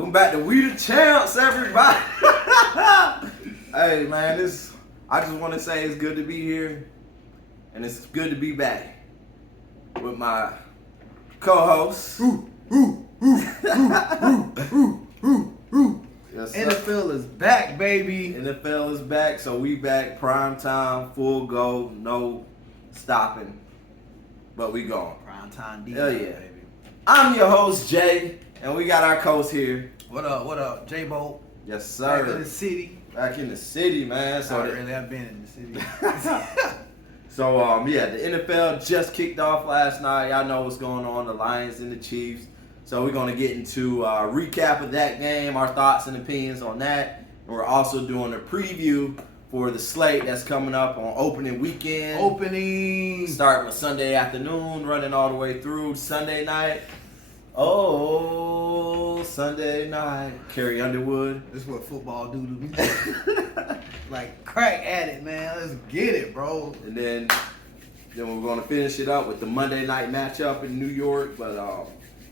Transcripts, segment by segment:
Welcome back to We the Champz, everybody. Hey, man, I just want to say it's good to be here, and it's good to be back with my co-host. Yes, NFL is back, baby. NFL is back, so we back, prime time, full go, no stopping, but we gone. Prime time D, Hell yeah. baby. I'm your host, Jay, and we got our coach here. What up, J-Bolt? Yes, sir. Back in the city. Back in the city, man. So Not really, I've been in the city. So, the NFL just kicked off last night. Y'all know what's going on, the Lions and the Chiefs. So we're going to get into a recap of that game, our thoughts and opinions on that. And we're also doing a preview for the slate that's coming up on opening weekend. Starting with Sunday afternoon, running all the way through Sunday night. Oh, Sunday night. Carrie Underwood. This is what football do to me. Like, crack at it, man. Let's get it, bro. And then we're going to finish it up with the Monday night matchup in New York. But,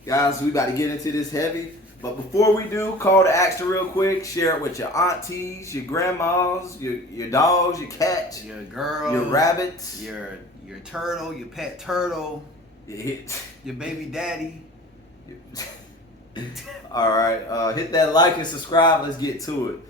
guys, we about to get into this heavy. But before we do, call to action real quick. Share it with your aunties, your grandmas, your dogs, your cats, Your girl. your rabbits, Your turtle, your pet turtle. Your baby daddy. All right, hit that like and subscribe. Let's get to it.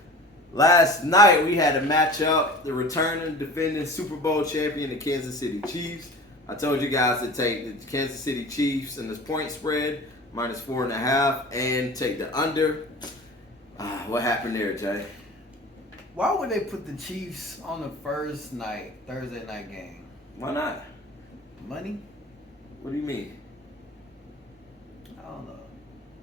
Last night we had a matchup, the returning defending Super Bowl champion, the Kansas City Chiefs. I told you guys to take the Kansas City Chiefs in this point spread, -4.5, and take the under. What happened there, Jay? Why would they put the Chiefs on the first night, Thursday night game? Why not? Money? What do you mean? I don't know.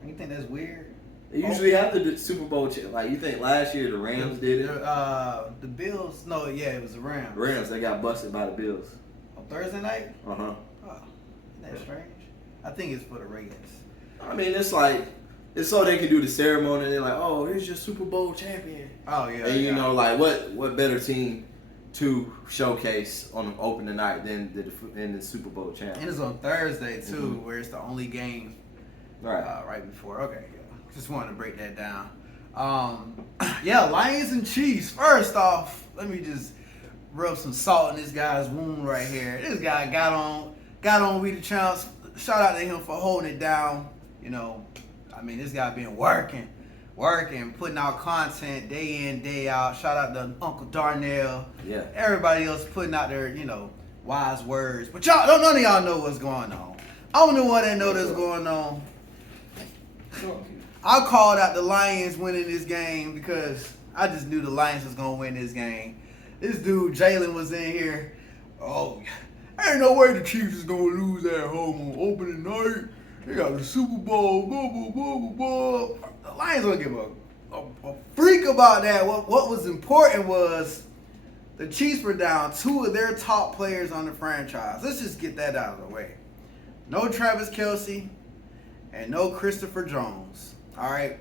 You think that's weird? They usually have the Super Bowl like you think last year the Rams did it. The Bills? No, yeah, it was the Rams. The Rams, they got busted by the Bills. On Thursday night? Uh-huh. Oh, isn't that strange? I think it's for the ratings. I mean, it's so they can do the ceremony. And they're like, oh, here's your Super Bowl champion. Oh yeah. And you know, like what better team to showcase on opening night than the Super Bowl champion? And it's on Thursday too, where it's the only game. Right. Right before. Okay. Yeah. Just wanted to break that down. Lions and Chiefs. First off, let me just rub some salt in this guy's wound right here. This guy got on We the Champz. Shout out to him for holding it down. You know, I mean, this guy been working, putting out content day in, day out. Shout out to Uncle Darnell. Yeah. Everybody else putting out their, wise words. But none of y'all know what's going on. I'm the one that know what's going on. I called out the Lions winning this game because I just knew the Lions was going to win this game. This dude, Jalen, was in here. Oh, ain't no way the Chiefs is going to lose at home on opening night. They got the Super Bowl, blah, blah, blah, blah, blah. The Lions don't give a freak about that. What was important was the Chiefs were down 2 of their top players on the franchise. Let's just get that out of the way. No Travis Kelce and no Christopher Jones. All right.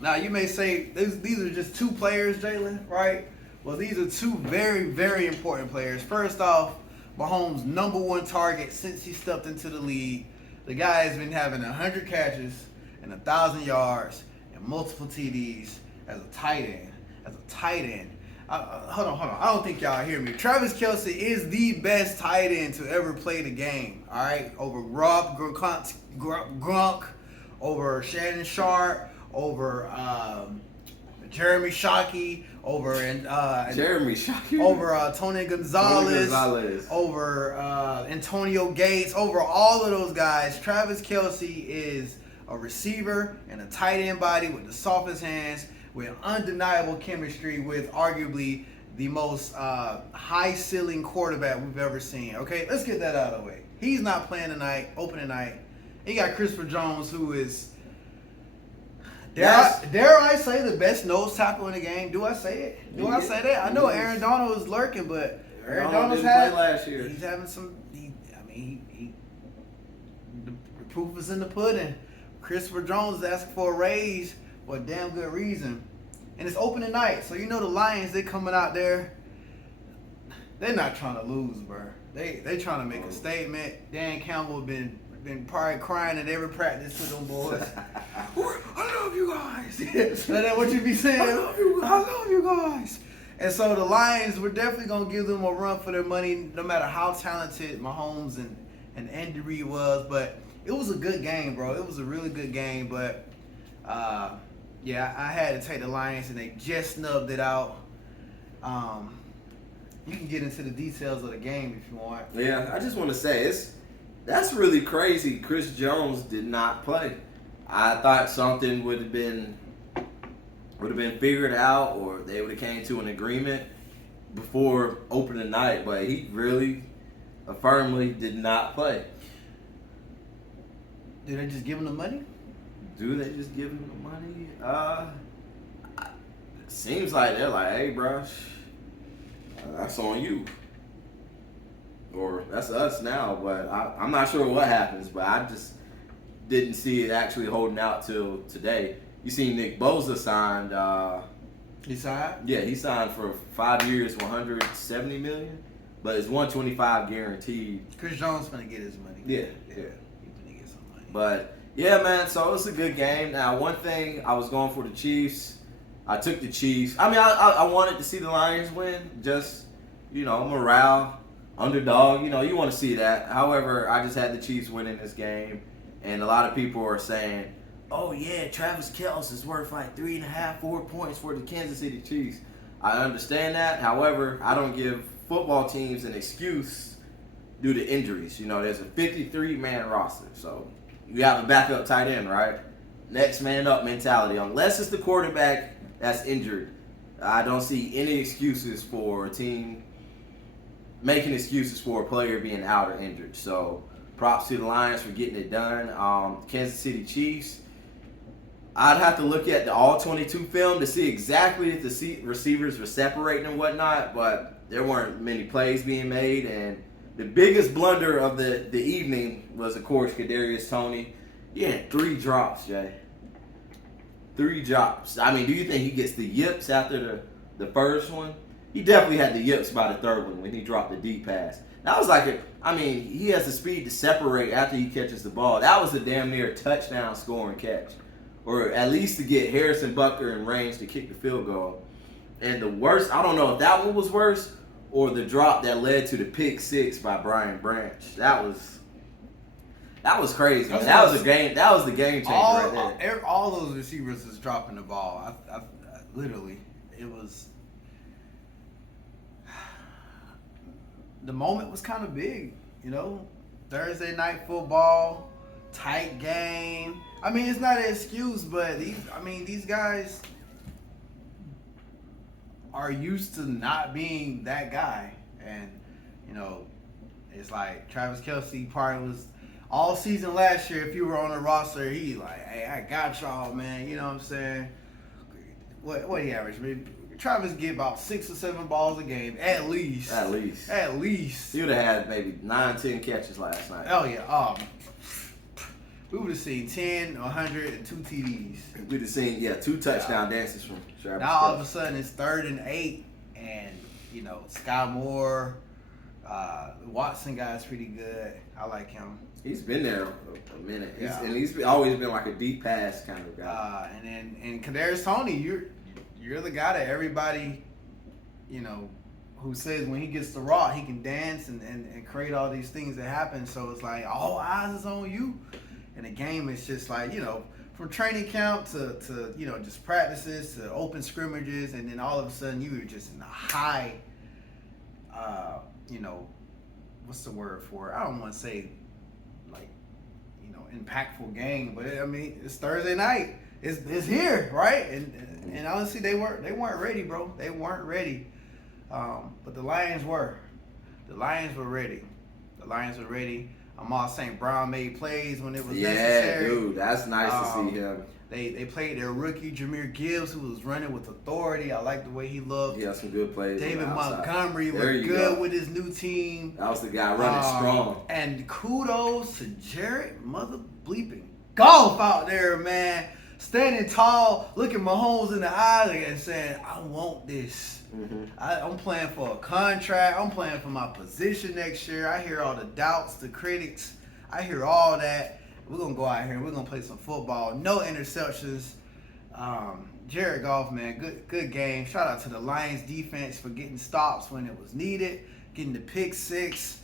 Now, you may say these are just 2 players, Jalen, right? Well, these are 2 very, very important players. First off, Mahomes' #1 target since he stepped into the league. The guy has been having 100 catches and 1,000 yards and multiple TDs as a tight end. Hold on. I don't think y'all hear me. Travis Kelce is the best tight end to ever play the game. All right, over Rob Gronk, over Shannon Sharp, over Jeremy Shockey, over Tony Gonzalez, over Antonio Gates, over all of those guys. Travis Kelce is a receiver and a tight end body with the softest hands, with undeniable chemistry with arguably the most high-ceiling quarterback we've ever seen. Okay, let's get that out of the way. He's not playing tonight, opening night. He got Christopher Jones, who is, dare I say, the best nose tackle in the game? Do I say it? I say that? I know Aaron Donald was lurking, but Aaron Donald's didn't play last year. He's having some. The proof is in the pudding. Christopher Jones is asking for a raise for a damn good reason, and it's opening night, so the Lions, they coming out there. They're not trying to lose, bro. They trying to make a statement. Dan Campbell been been probably crying at every practice to them boys. I love you guys. Is that what you be saying? I love you guys. And so the Lions were definitely going to give them a run for their money, no matter how talented Mahomes and Andy Reid was. But it was a good game, bro. It was a really good game. But, yeah, I had to take the Lions, and they just snubbed it out. You can get into the details of the game if you want. Yeah, I just want to say, that's really crazy. Chris Jones did not play. I thought something would have been figured out, or they would have came to an agreement before opening night, but he really firmly did not play. Do they just give him the money? Do they just give him the money? Seems like they're like, hey, bro, that's on you. Or that's us now, but I'm not sure what happens, but I just didn't see it actually holding out till today. You seen Nick Bosa signed. He signed? Yeah, he signed for 5 years, $170 million, but it's $125 guaranteed. Chris Jones gonna get his money. Yeah. He's gonna get some money. But yeah, man. So it's a good game. Now, one thing I was going for the Chiefs. I took the Chiefs. I mean, I wanted to see the Lions win. Just morale, underdog. You want to see that. However, I just had the Chiefs winning this game, and a lot of people are saying, oh, yeah, Travis Kelce is worth like 3.5, 4 points for the Kansas City Chiefs. I understand that. However, I don't give football teams an excuse due to injuries. There's a 53-man roster. So you have a backup tight end, right? Next man up mentality. Unless it's the quarterback that's injured, I don't see any excuses for a team making excuses for a player being out or injured. So props to the Lions for getting it done. Kansas City Chiefs, I'd have to look at the all-22 film to see exactly if the receivers were separating and whatnot, but there weren't many plays being made. And the biggest blunder of the evening was, of course, Kadarius Toney. He had 3 drops, Jay. 3 drops. I mean, do you think he gets the yips after the first one? He definitely had the yips by the third one when he dropped the deep pass. That was like he has the speed to separate after he catches the ball. That was a damn near touchdown scoring catch. Or at least to get Harrison Butker in range to kick the field goal. And the worst, I don't know if that one was worse or the drop that led to the pick 6 by Brian Branch. That was crazy. Man. That was the game changer right there. All those receivers is dropping the ball. I literally, it was. The moment was kind of big, Thursday night football, tight game. I mean, it's not an excuse, but these guys are used to not being that guy, and it's like Travis Kelce probably was. All season last year, if you were on the roster, he like, hey, I got y'all, man. You know what I'm saying? What he averaged? Maybe Travis get about 6 or 7 balls a game, at least. At least. He would have had maybe 9, 10 catches last night. Oh, yeah. We would have seen 10, 100, and 2 TDs. We'd have seen, 2 touchdown dances from Travis Now, all of a sudden, it's 3rd and 8, and, Sky Moore, Watson guy's pretty good. I like him. He's been there a minute, and he's always been like a deep pass kind of guy. And Kadarius Toney, you're the guy that everybody, who says when he gets the rock, he can dance and create all these things that happen. So it's like all eyes is on you. And the game is just like, from training camp to just practices to open scrimmages, and then all of a sudden you were just in a high, what's the word for it? I don't want to say impactful game, but it's Thursday night. It's here, right? And honestly, they weren't ready, bro. They weren't ready. But the Lions were. The Lions were ready. Amar St. Brown made plays when it was necessary. Yeah, dude, that's nice to see him. They played their rookie Jameer Gibbs, who was running with authority. I like the way he looked. He had some good plays. David Montgomery looked good with his new team. That was the guy running strong. And kudos to Jared Mother Bleeping Goff out there, man. Standing tall, looking Mahomes in the eyes and saying, I want this. Mm-hmm. I'm playing for a contract. I'm playing for my position next year. I hear all the doubts, the critics. I hear all that. We're gonna go out here and we're gonna play some football. No interceptions. Jared Goff, man, good game. Shout out to the Lions defense for getting stops when it was needed, getting the pick six.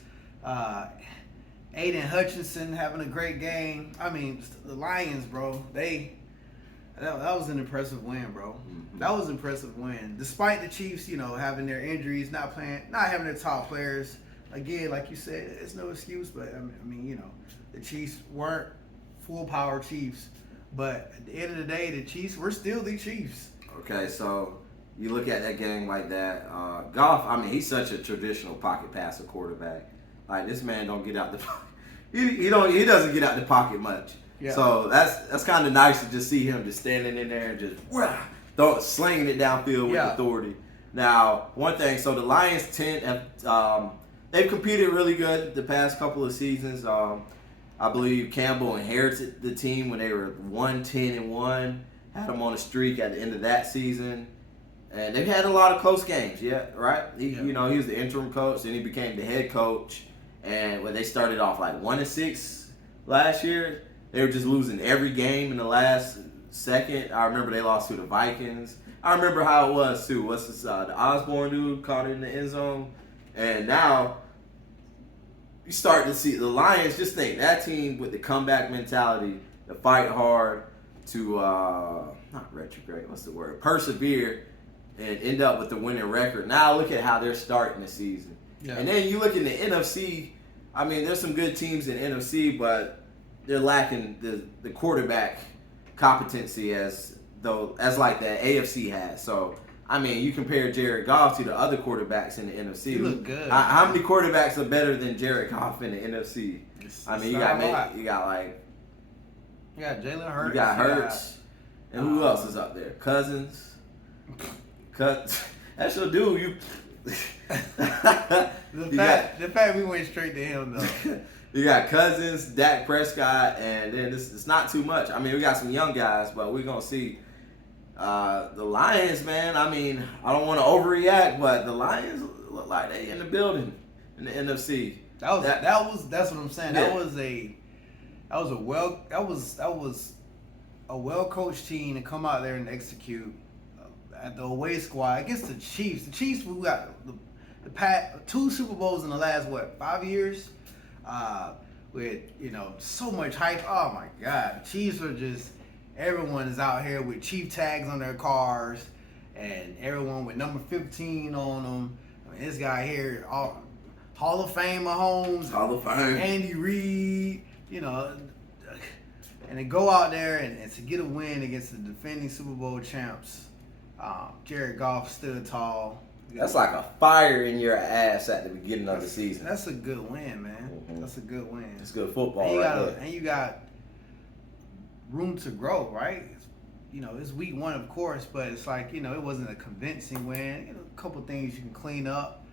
Aiden Hutchinson having a great game. I mean, the Lions, bro, that was an impressive win, bro. Mm-hmm. That was an impressive win. Despite the Chiefs, having their injuries, not having their top players. Again, like you said, it's no excuse, but I mean, the Chiefs weren't full power Chiefs. But at the end of the day, the Chiefs, we're still the Chiefs. Okay, so you look at that game like that. Goff, I mean, he's such a traditional pocket passer quarterback. Like, this man don't get out the pocket. He doesn't get out the pocket much. Yeah. So that's kind of nice to just see him just standing in there and just slinging it downfield with authority. Now, one thing, so the Lions they've competed really good the past couple of seasons. I believe Campbell inherited the team when they were 1-10-1, had them on a streak at the end of that season. And they've had a lot of close games, right? He was the interim coach, then he became the head coach. And when they started off like 1-6 last year, they were just losing every game in the last second. I remember they lost to the Vikings. I remember how it was too. What's this? The Osborne dude caught it in the end zone. And now you start to see the Lions. Just think that team with the comeback mentality, to fight hard, to not retrograde. What's the word? Persevere, and end up with the winning record. Now look at how they're starting the season. Yeah. And then you look in the NFC. I mean, there's some good teams in the NFC, but they're lacking the quarterback competency as like the AFC has. So, I mean, you compare Jared Goff to the other quarterbacks in the NFC. He look good. How many quarterbacks are better than Jared Goff in the NFC? I mean, you got Jalen Hurts. You got Hurts. And who else is up there? Cousins. That's your dude. The fact we went straight to him, though. You got Cousins, Dak Prescott, and then it's not too much. I mean, we got some young guys, but we're going to see. The Lions, man, I mean, I don't want to overreact, but the Lions look like they in the building in the NFC. That's what I'm saying. Yeah. That was a well coached team to come out there and execute at the away squad against the Chiefs. The Chiefs, we got the 2 Super Bowls in the last 5 years, with so much hype. Oh my God, the Chiefs are just. Everyone is out here with Chief tags on their cars, and everyone with number 15 on them. I mean, this guy here, Hall of Fame Mahomes, Hall of Fame, Andy Reid, and to go out there and to get a win against the defending Super Bowl champs. Jared Goff stood tall. That's like a fire in your ass at the beginning of the season. That's a good win, man. Mm-hmm. That's a good win. It's good football, and you got room to grow, right? It's week 1, of course, but it's like, it wasn't a convincing win. A couple things you can clean up,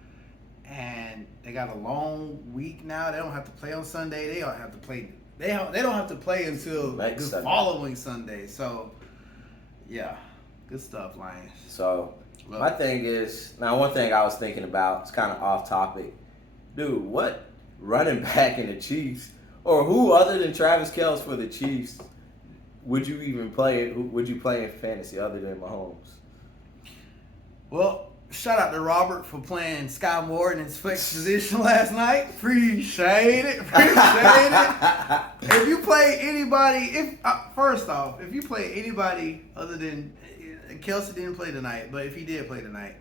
and they got a long week now. They don't have to play on Sunday. They don't have to play. They don't have to play until the following Sunday. So, yeah, good stuff, Lions. So, my thing is, now one thing I was thinking about, it's kind of off topic. Dude, what running back in the Chiefs, or who other than Travis Kelce for the Chiefs, would you even play? Who would you play in fantasy other than Mahomes? Well, shout out to Robert for playing Sky Moore in his flex position last night. Appreciate it. If you play anybody, first off, if you play anybody other than Kelce didn't play tonight, but if he did play tonight,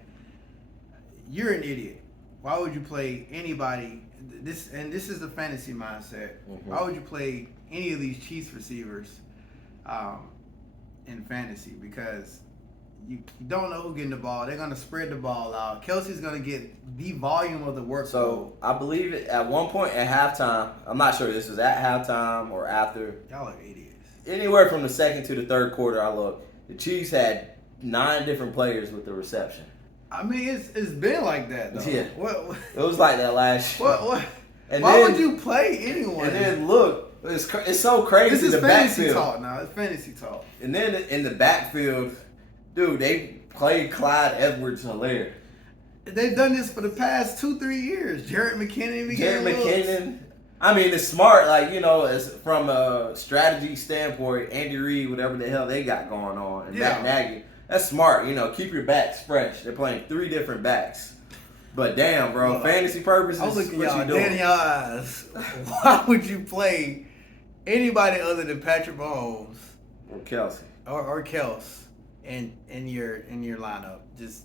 you're an idiot. Why would you play anybody? This is the fantasy mindset. Mm-hmm. Why would you play any of these Chiefs receivers in fantasy? Because you don't know who's getting the ball. They're going to spread the ball out. Kelce's going to get the volume of the work. So I believe it at one point at halftime. I'm not sure if this was at halftime or after. Y'all are idiots. Anywhere from the second to the third quarter, I looked. The Chiefs had 9 different players with the reception. I mean, it's been like that, though. Yeah. What? It was like that last year. What? Why would you play anyone? And then look, it's so crazy. This is fantasy talk now. It's fantasy talk. And then in the backfield, dude, they played Clyde Edwards-Helaire. They've done this for the past 2-3 years. Jarrett McKinnon. I mean, it's smart. Like, as from a strategy standpoint, Andy Reid, whatever the hell they got going on, and Matt Nagy, that's smart. Keep your backs fresh. They're playing 3 different backs. But damn, bro, Look, fantasy purposes, I'm looking what y'all you doing? dead in your eyes. Why would you play anybody other than Patrick Mahomes Or Kelsey. or Kels in your lineup? Just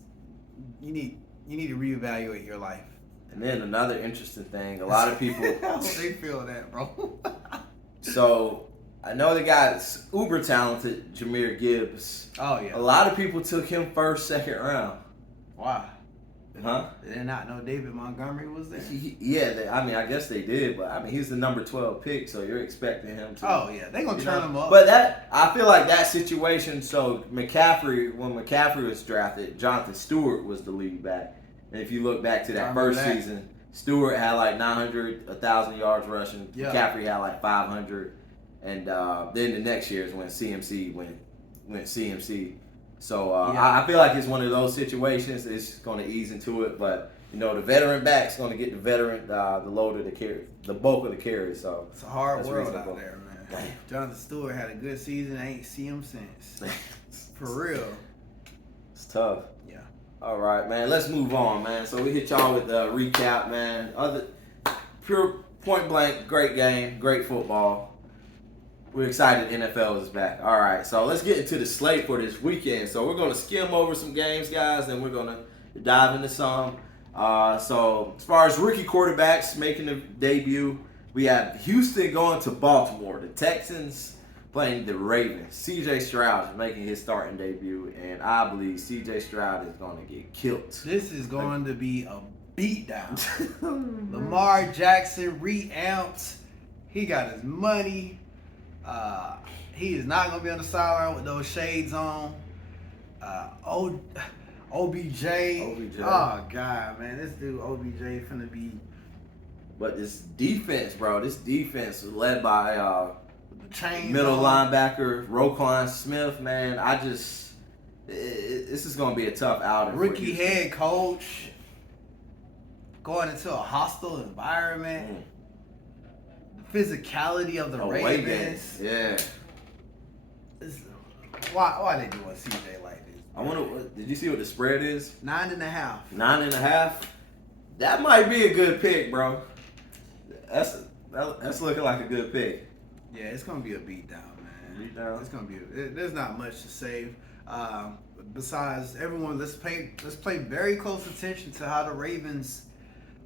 you need to reevaluate your life. And then another interesting thing, a lot of people. How they feel that, bro? So I know the guy's uber talented, Jahmyr Gibbs. Oh yeah. A lot of people took him first, second round. Why? Huh? Did they not know David Montgomery was there? I guess they did, but he's the number 12 pick, so you're expecting him to. Oh yeah, they gonna turn him up. But I feel like that situation. So when McCaffrey was drafted, Jonathan Stewart was the lead back, and if you look back to that first season, Stewart had like 900, 1,000 yards rushing. Yeah. McCaffrey had like 500, and then the next year is when CMC went CMC. So I feel like it's one of those situations. It's going to ease into it, but the veteran back's going to get the load of the carry, the bulk of the carry. So it's a hard world out there, man. Damn. Jonathan Stewart had a good season. I ain't see him since. For real. It's tough. Yeah. All right, man. Let's move on, man. So we hit y'all with the recap, man. Pure point blank, great game, great football. We're excited NFL is back. All right, so let's get into the slate for this weekend. So we're going to skim over some games, guys, and we're going to dive into some. So as far as rookie quarterbacks making the debut, we have Houston going to Baltimore. The Texans playing the Ravens. C.J. Stroud is making his starting debut, and I believe C.J. Stroud is going to get killed. This is going to be a beatdown. Lamar Jackson reamped. He got his money. He is not going to be on the sideline with those shades on. OBJ. Oh, God, man. This dude, OBJ, finna be. But this defense, bro, is led by the middle linebacker, Roquan Smith, man. This is going to be a tough outing. Rookie head coach going into a hostile environment. Physicality of the Ravens. Yeah. Why they doing CJ like this? I wonder. Did you see what the spread is? 9.5. 9.5. That might be a good pick, bro. That's looking like a good pick. Yeah, it's gonna be a beatdown, man. Beatdown. It's gonna be. There's not much to say. Besides, everyone, let's pay very close attention to how the Ravens.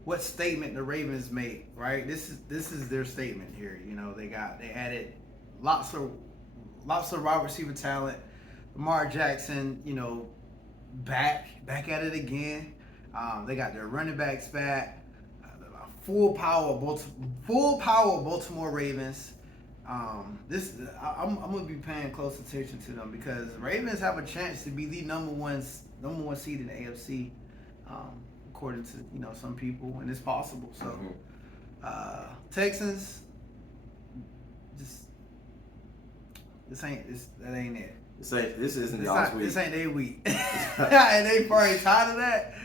What statement the Ravens make, right? This is their statement here. They added lots of wide receiver talent. Lamar Jackson, back at it again. They got their running backs back. Full power Baltimore Ravens. I'm gonna be paying close attention to them because the Ravens have a chance to be the number one seed in the AFC. According to some people, and it's possible. So Texans, that ain't it. This isn't y'all's week. This ain't their week, and they probably tired of that.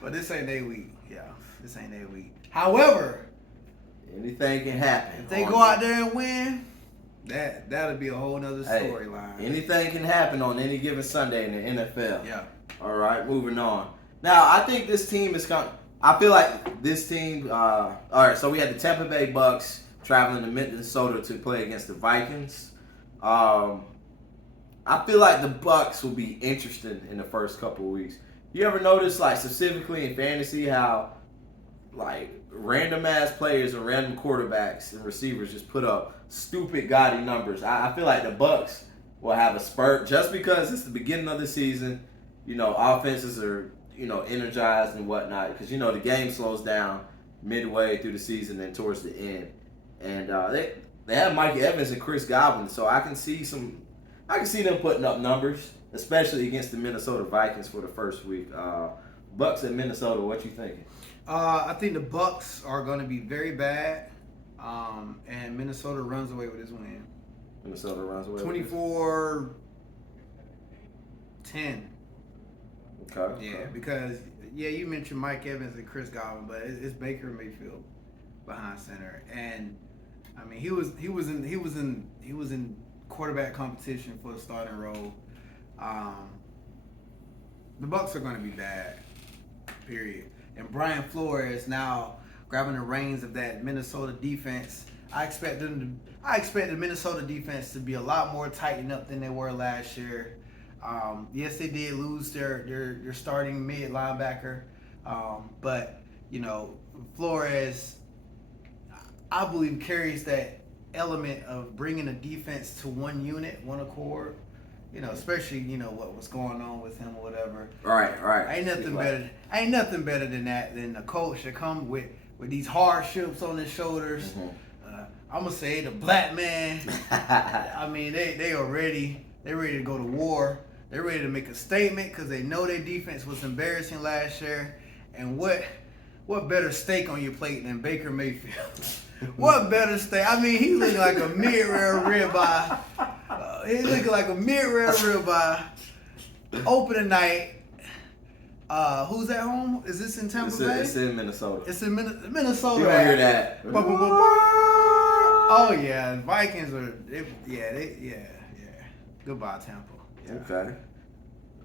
But this ain't their week. Yeah, this ain't their week. However, anything can happen. If they go out there and win, that'll be a whole nother storyline. Anything can happen on any given Sunday in the NFL. Yeah. All right, moving on. Now, I think this team is I feel like this team. All right, so we had the Tampa Bay Bucks traveling to Minnesota to play against the Vikings. I feel like the Bucks will be interested in the first couple of weeks. You ever notice, like specifically in fantasy, how like random ass players and random quarterbacks and receivers just put up stupid gaudy numbers? I feel like the Bucks will have a spurt just because it's the beginning of the season. Offenses are energized and whatnot because the game slows down midway through the season and towards the end. And they have Mike Evans and Chris Godwin, so I can see them putting up numbers, especially against the Minnesota Vikings for the first week. Bucks in Minnesota, what you thinking? I think the Bucks are going to be very bad, and Minnesota runs away with this win. Minnesota runs away 24-10. Okay. Yeah, because you mentioned Mike Evans and Chris Godwin, but it's Baker Mayfield. behind center, and I mean he was in quarterback competition for the starting role. The Bucs are going to be bad, period. And Brian Flores now grabbing the reins of that Minnesota defense. I expect the Minnesota defense to be a lot more tightened up than they were last year. Yes, they did lose their starting mid linebacker, but you know Flores, I believe, carries that element of bringing a defense to one unit, one accord. You know, especially what was going on with him or whatever. Right. Ain't nothing better than that, than a coach that come with these hardships on his shoulders. Mm-hmm. I'm gonna say the black man. I mean, they are ready. They're ready to go to war. They're ready to make a statement because they know their defense was embarrassing last year. And what better steak on your plate than Baker Mayfield? What better steak? I mean, he looking like a mid-rare ribeye. He's looking like a mid-rare ribeye. Opening night. Who's at home? Is this in Tampa Bay? It's in Minnesota. It's in Minnesota. You don't hear that? Oh yeah, Vikings are. Yeah. Goodbye, Tampa. Okay.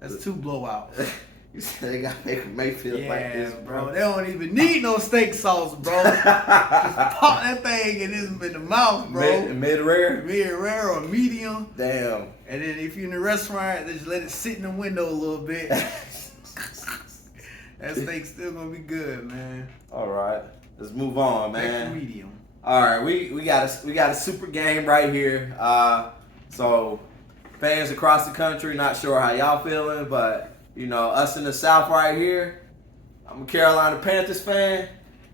That's 2 blowouts. You said they got Baker Mayfield like this, bro. They don't even need no steak sauce, bro. Just pop that thing in the mouth, bro. Mid-rare? Mid-rare or medium. Damn. And then if you're in the restaurant, just let it sit in the window a little bit. That steak's still gonna be good, man. All right. Let's move on, man. Medium. All right, we got a super game right here. So fans across the country, not sure how y'all feeling, but us in the South right here, I'm a Carolina Panthers fan,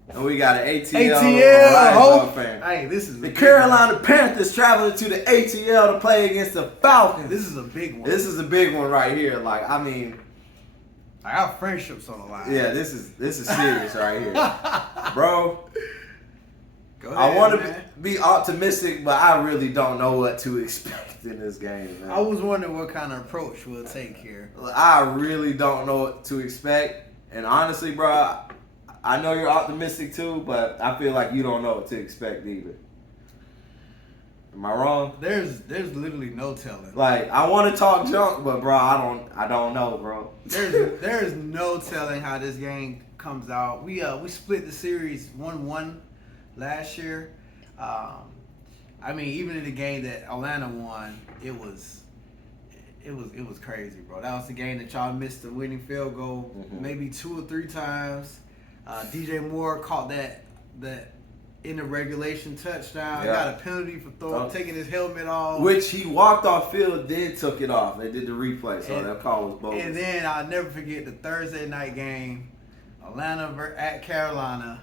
and we got an ATL fan. Hey, this is the Carolina Panthers traveling to the ATL to play against the Falcons. This is a big one. This is a big one right here. Like, I mean, I got friendships on the line. Yeah, this is serious right here, bro. Go ahead, I want to be optimistic, but I really don't know what to expect in this game, man. I was wondering what kind of approach we'll take here. I really don't know what to expect, and honestly, bro, I know you're optimistic too, but I feel like you don't know what to expect either. Am I wrong? There's literally no telling. Like, I want to talk junk, but bro, I don't know, bro. There's no telling how this game comes out. We split the series 1-1 last year. I mean, even in the game that Atlanta won, it was crazy, bro. That was the game that y'all missed the winning field goal maybe 2 or 3 times. DJ Moore caught that in the regulation touchdown. Yeah. Got a penalty for taking his helmet off. Which he walked off field, then took it off. They did the replay, so that call was bogus. And then I'll never forget the Thursday night game, Atlanta at Carolina.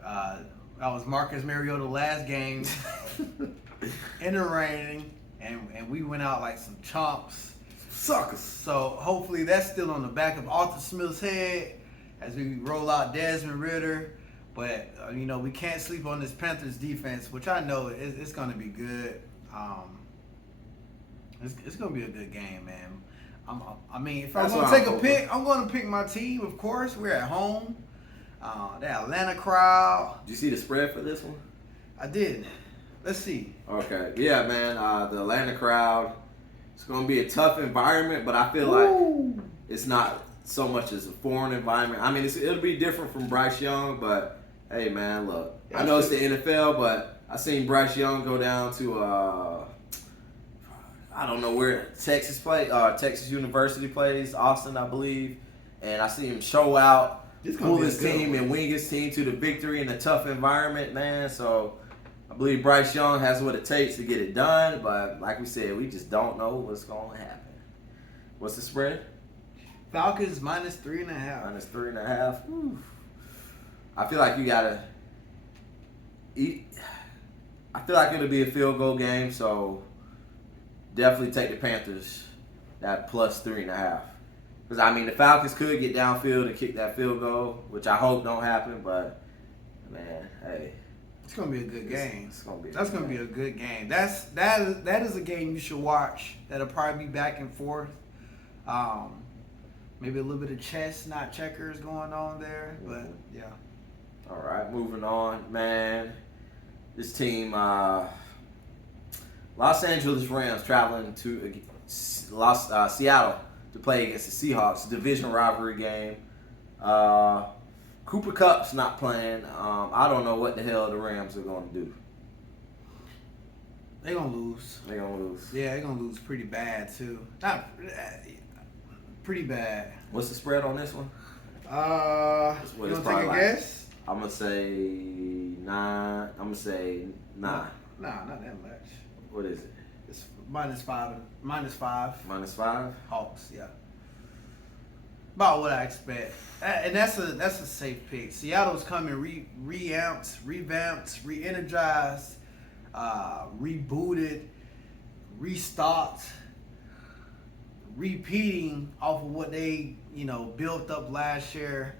That was Marcus Mariota's last game in the rain, and we went out like some chomps. Suckers. So hopefully that's still on the back of Arthur Smith's head as we roll out Desmond Ridder. But, we can't sleep on this Panthers defense, which I know it's going to be good. It's going to be a good game, man. If I'm going to take a pick, I'm going to pick my team, of course. We're at home. The Atlanta crowd. Did you see the spread for this one? I did. Let's see. Okay. Yeah, man. The Atlanta crowd. It's going to be a tough environment, but I feel like it's not so much as a foreign environment. I mean, it'll be different from Bryce Young, but hey, man, look. I know it's the NFL, but I seen Bryce Young go down to I don't know where Texas University plays, Austin, I believe, and I see him show out, pull his team and wing his team to the victory in a tough environment, man. So I believe Bryce Young has what it takes to get it done, but like we said, we just don't know what's going to happen. What's the spread? Falcons minus 3.5. Minus 3.5. Whew. I feel like you gotta eat. I feel like it'll be a field goal game, so definitely take the Panthers that plus 3.5. Because I mean, the Falcons could get downfield and kick that field goal, which I hope don't happen. But man, hey, it's gonna be a good game. That's gonna be a good game. That is a game you should watch. That'll probably be back and forth. Maybe a little bit of chess, not checkers, going on there. But yeah. All right, moving on, man. This team, Los Angeles Rams, traveling to Seattle to play against the Seahawks, division rivalry game. Cooper Kupp's not playing. I don't know what the hell the Rams are going to do. They're going to lose. They're going to lose. Yeah, they're going to lose pretty bad, too. Not pretty bad. What's the spread on this one? You want to take a guess? I'm going to say 9. I'm going to say 9. Nah, not that much. What is it? It's -5. -5? Hawks, yeah. About what I expect. And that's a safe pick. Seattle's coming revamped, re-energized, rebooted, restocked, repeating off of what they, built up last year.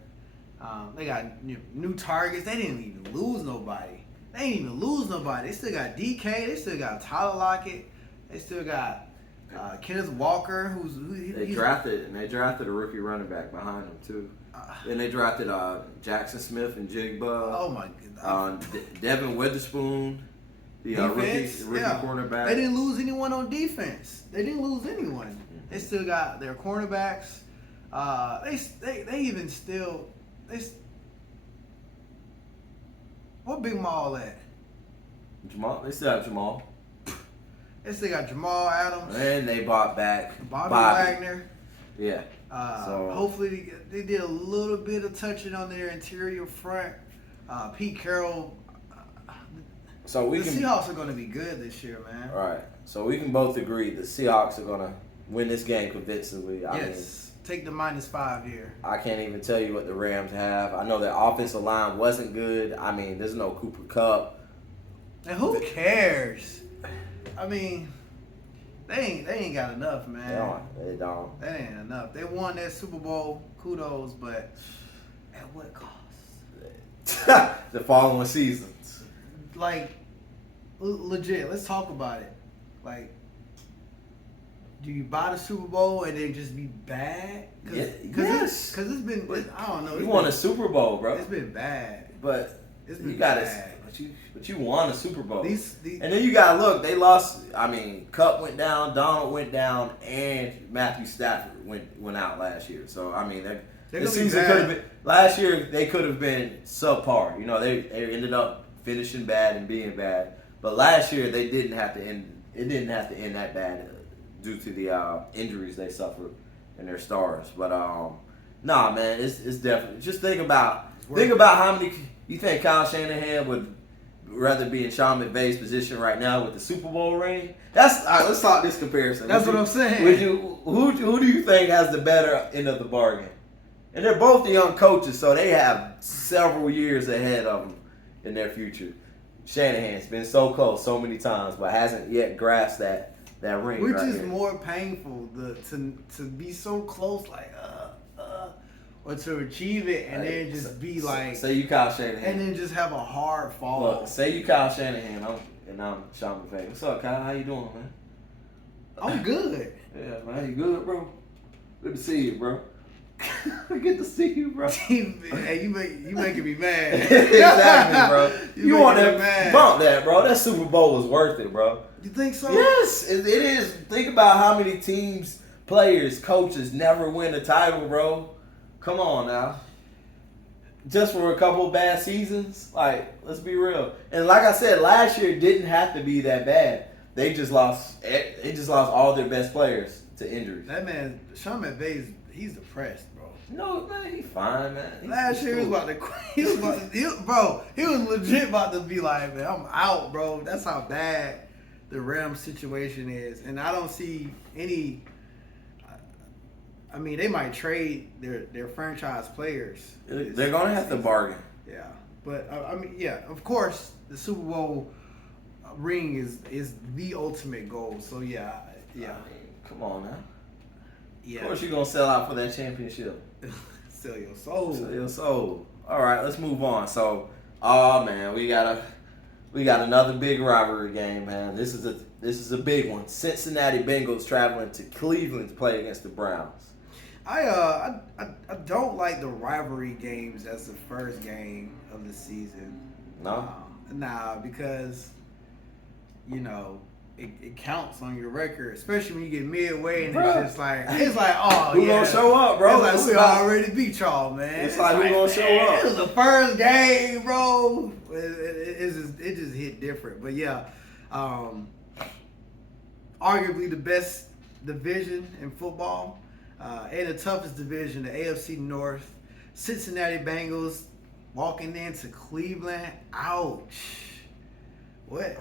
They got new targets. They didn't even lose nobody. They still got DK. They still got Tyler Lockett. They still got Kenneth Walker, They drafted a rookie running back behind him too. And they drafted Jackson Smith and Jigba. Oh my goodness. Devin Witherspoon, the rookie cornerback. They didn't lose anyone on defense. They didn't lose anyone. Mm-hmm. They still got their cornerbacks. What Big Mall at? Jamal. They still have Jamal. They still got Jamal Adams. And they bought back Bobby Wagner. Yeah. So hopefully they did a little bit of touching on their interior front. Pete Carroll. So the Seahawks are going to be good this year, man. All right. So we can both agree the Seahawks are going to win this game convincingly. Take the -5 here. I can't even tell you what the Rams have. I know their offensive line wasn't good. I mean, there's no Cooper Kupp. And who cares? I mean, they ain't got enough, man. They don't. That ain't enough. They won that Super Bowl, kudos, but at what cost? The following seasons. Like, legit, let's talk about it. Like, do you buy the Super Bowl and then just be bad? Yes. Because it's been, I don't know. You won a Super Bowl, bro. It's been bad. But it's been you got bad. But you won a Super Bowl. These and then you got to look. They lost. I mean, Kupp went down, Donald went down, and Matthew Stafford went out last year. So I mean, the season could have been last year. They could have been subpar. They ended up finishing bad and being bad. But last year they didn't have to end. It didn't have to end that bad due to the injuries they suffered in their stars. But nah, man, it's definitely. Just think about how many. You think Kyle Shanahan would rather be in Sean McVay's position right now with the Super Bowl ring? All right, let's talk this comparison. That's what I'm saying. Who do you think has the better end of the bargain? And they're both the young coaches, so they have several years ahead of them in their future. Shanahan's been so close so many times, but hasn't yet grasped that ring. Which right is here. more painful, to be so close, like or to achieve it and then just be like. Say you Kyle Shanahan. And then just have a hard fall. Look, say you Kyle Shanahan, I'm Sean McVay. What's up, Kyle? How you doing, man? I'm good. Yeah, man. You good, bro? Good to see you, bro. Good to see you, bro. Hey, you making me mad. Exactly, bro. You want to mad. bump that, bro. That Super Bowl was worth it, bro. You think so? Yes, it is. Think about how many teams, players, coaches never win a title, bro. Come on now. Just for a couple of bad seasons? Like, let's be real. And like I said, last year didn't have to be that bad. They just lost all their best players to injuries. That man, Sean McVay, he's depressed, bro. No, man, he's fine, man. Last year he was about to he was legit about to be like, man, I'm out, bro. That's how bad the Rams situation is. And I don't see any. I mean, they might trade their franchise players. They're going to have to bargain. Yeah. But, I mean, yeah, of course, the Super Bowl ring is the ultimate goal. So, yeah. I mean, come on now. Yeah. Of course you're going to sell out for that championship. Sell your soul. Sell your soul. All right, let's move on. So, oh, man, we got another big rivalry game, man. This is a big one. Cincinnati Bengals traveling to Cleveland to play against the Browns. I don't like the rivalry games as the first game. of the season. No. Nah, because it counts on your record, especially when you get midway and Bruh. it's like oh Who gonna show up, bro? It's like we already beat y'all, man. It's like who gonna show up? It was the first game, bro. It just hit different, but yeah, arguably the best division in football, and the toughest division, the AFC North. Cincinnati Bengals walking into Cleveland. Ouch. What?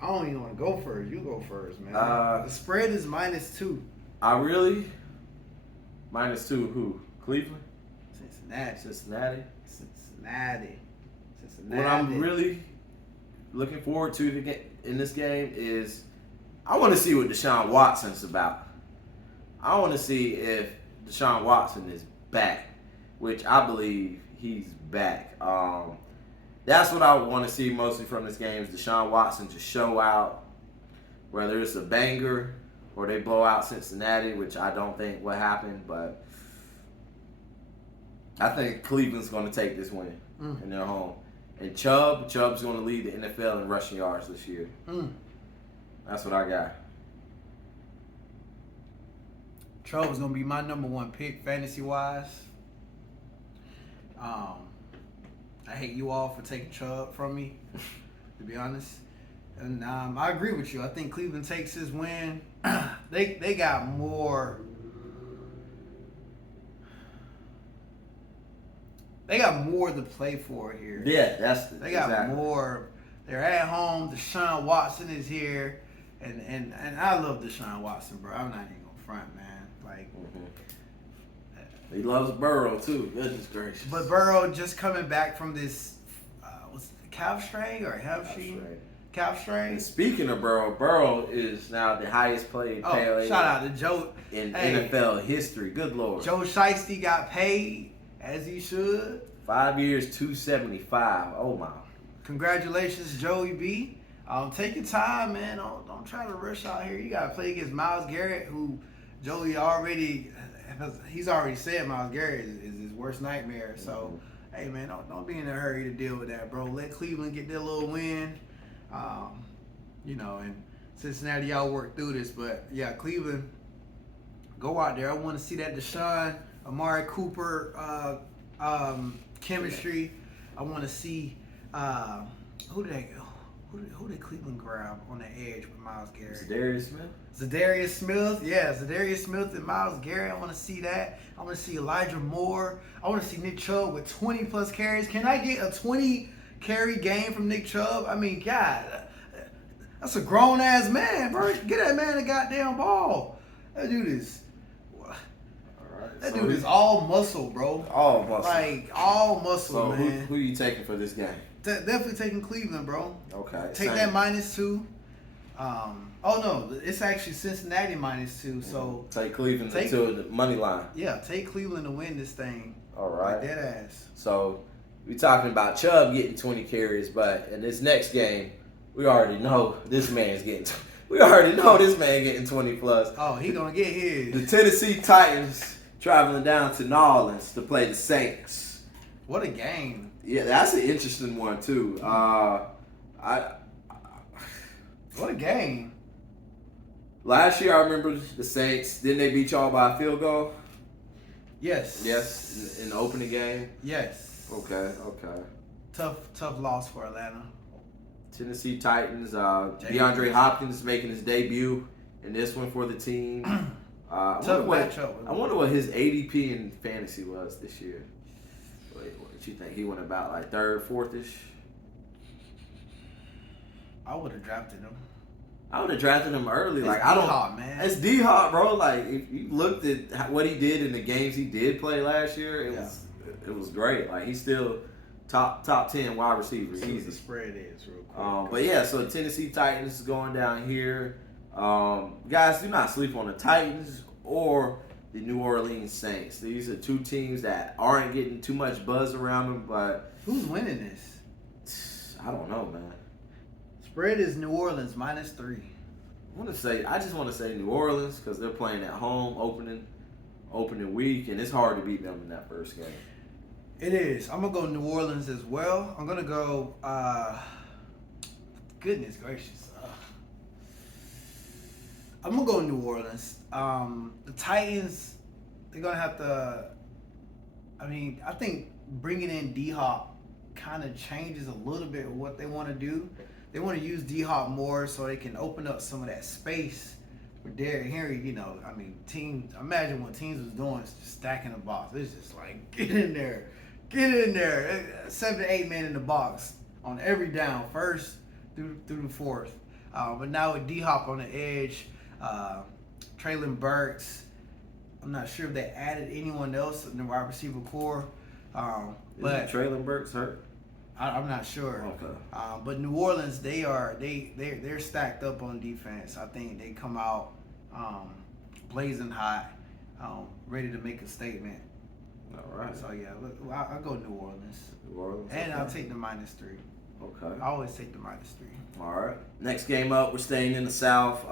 I don't even want to go first. You go first, man. The spread is -2. Really? -2 who? Cleveland? Cincinnati. What I'm really looking forward to in this game is I want to see what Deshaun Watson's about. I want to see if Deshaun Watson is back, which I believe he's back. That's what I want to see mostly from this game is Deshaun Watson to show out, whether it's a banger or they blow out Cincinnati, which I don't think will happen, but I think Cleveland's going to take this win in their home. And Chubb's going to lead the NFL in rushing yards this year. That's what I got. Chubb's going to be my number one pick fantasy-wise. I hate you all for taking Chubb from me, to be honest. And I agree with you. I think Cleveland takes his win. They got more. They got more to play for here. Yeah, they got exactly. more. They're at home. Deshaun Watson is here, and I love Deshaun Watson, bro. I'm not even gonna front, man. Like. He loves Burrow too. Goodness gracious. But Burrow just coming back from this, was it calf strain or hamstring? Calf strain. And speaking of Burrow is now the highest paid player shout out to Joe in NFL history. Good Lord. Joe Shiesty got paid as he should. 5 years, $275. Oh my. Congratulations, Joey B. Take your time, man. Don't try to rush out here. You gotta play against Myles Garrett, who Joey he's already said Myles Garrett is his worst nightmare. So, hey, man, don't be in a hurry to deal with that, bro. Let Cleveland get their little win. And Cincinnati, y'all work through this. But, yeah, Cleveland, go out there. I want to see that Deshaun, Amari Cooper chemistry. I want to see who did Cleveland grab on the edge with Myles Garrett? Zadarius Smith, yeah, Zadarius Smith and Myles Garrett. I want to see that. I want to see Elijah Moore. I want to see Nick Chubb with 20+ carries. Can I get a 20-carry game from Nick Chubb? I mean, God, that's a grown-ass man, bro. Get that man a goddamn ball. That dude is all muscle, bro. All muscle. Like, all muscle, so man. Who are you taking for this game? Definitely taking Cleveland, bro. Okay. Take that -2. Oh no, it's actually Cincinnati -2. So take Cleveland to the money line. Yeah, take Cleveland to win this thing. All right. Like dead ass. So we're talking about Chubb getting 20 carries, but in this next game, we already know this man's getting. We already know this man getting 20+. Oh, he gonna get his. The Tennessee Titans traveling down to New Orleans to play the Saints. What a game. Yeah, that's an interesting one too. What a game. Last year, I remember the Saints. Didn't they beat y'all by a field goal? Yes. Yes, in the opening game? Yes. Okay. Tough loss for Atlanta. Tennessee Titans. DeAndre Hopkins making his debut in this one for the team. Tough matchup. I wonder what his ADP in fantasy was this year. What you think? He went about like 3rd, 4th-ish? I would have drafted him. I would have drafted him early. It's like I don't, D-Hop, man. It's D-Hop, bro. Like if you looked at what he did in the games he did play last year, it was great. Like he's still top 10 wide receiver. See what Easy. the spread is real quick. But yeah, so Tennessee Titans is going down here. Guys, do not sleep on the Titans or the New Orleans Saints. These are two teams that aren't getting too much buzz around them, but who's winning this? I don't know, man. Spread is New Orleans -3. I just want to say New Orleans because they're playing at home opening week, and it's hard to beat them in that first game. It is. I'm gonna go New Orleans as well. I'm gonna go. Goodness gracious. I'm gonna go New Orleans. The Titans, they're gonna have to. I mean, I think bringing in D-Hop kind of changes a little bit of what they want to do. They want to use D-Hop more so they can open up some of that space for Derrick Henry. You know, I mean, teams. Imagine what teams was doing, just stacking the box. It's just like get in there. 7 to 8 men in the box on every down, first through the fourth. But now with D-Hop on the edge, Traylon Burks. I'm not sure if they added anyone else in the wide receiver core. But Traylon Burks hurt? I'm not sure. Okay. But New Orleans, they're stacked up on defense. I think they come out blazing hot, ready to make a statement. All right. So yeah, I'll go New Orleans. New Orleans. And okay. I'll take the -3. Okay. I always take the -3. All right. Next game up, we're staying in the South.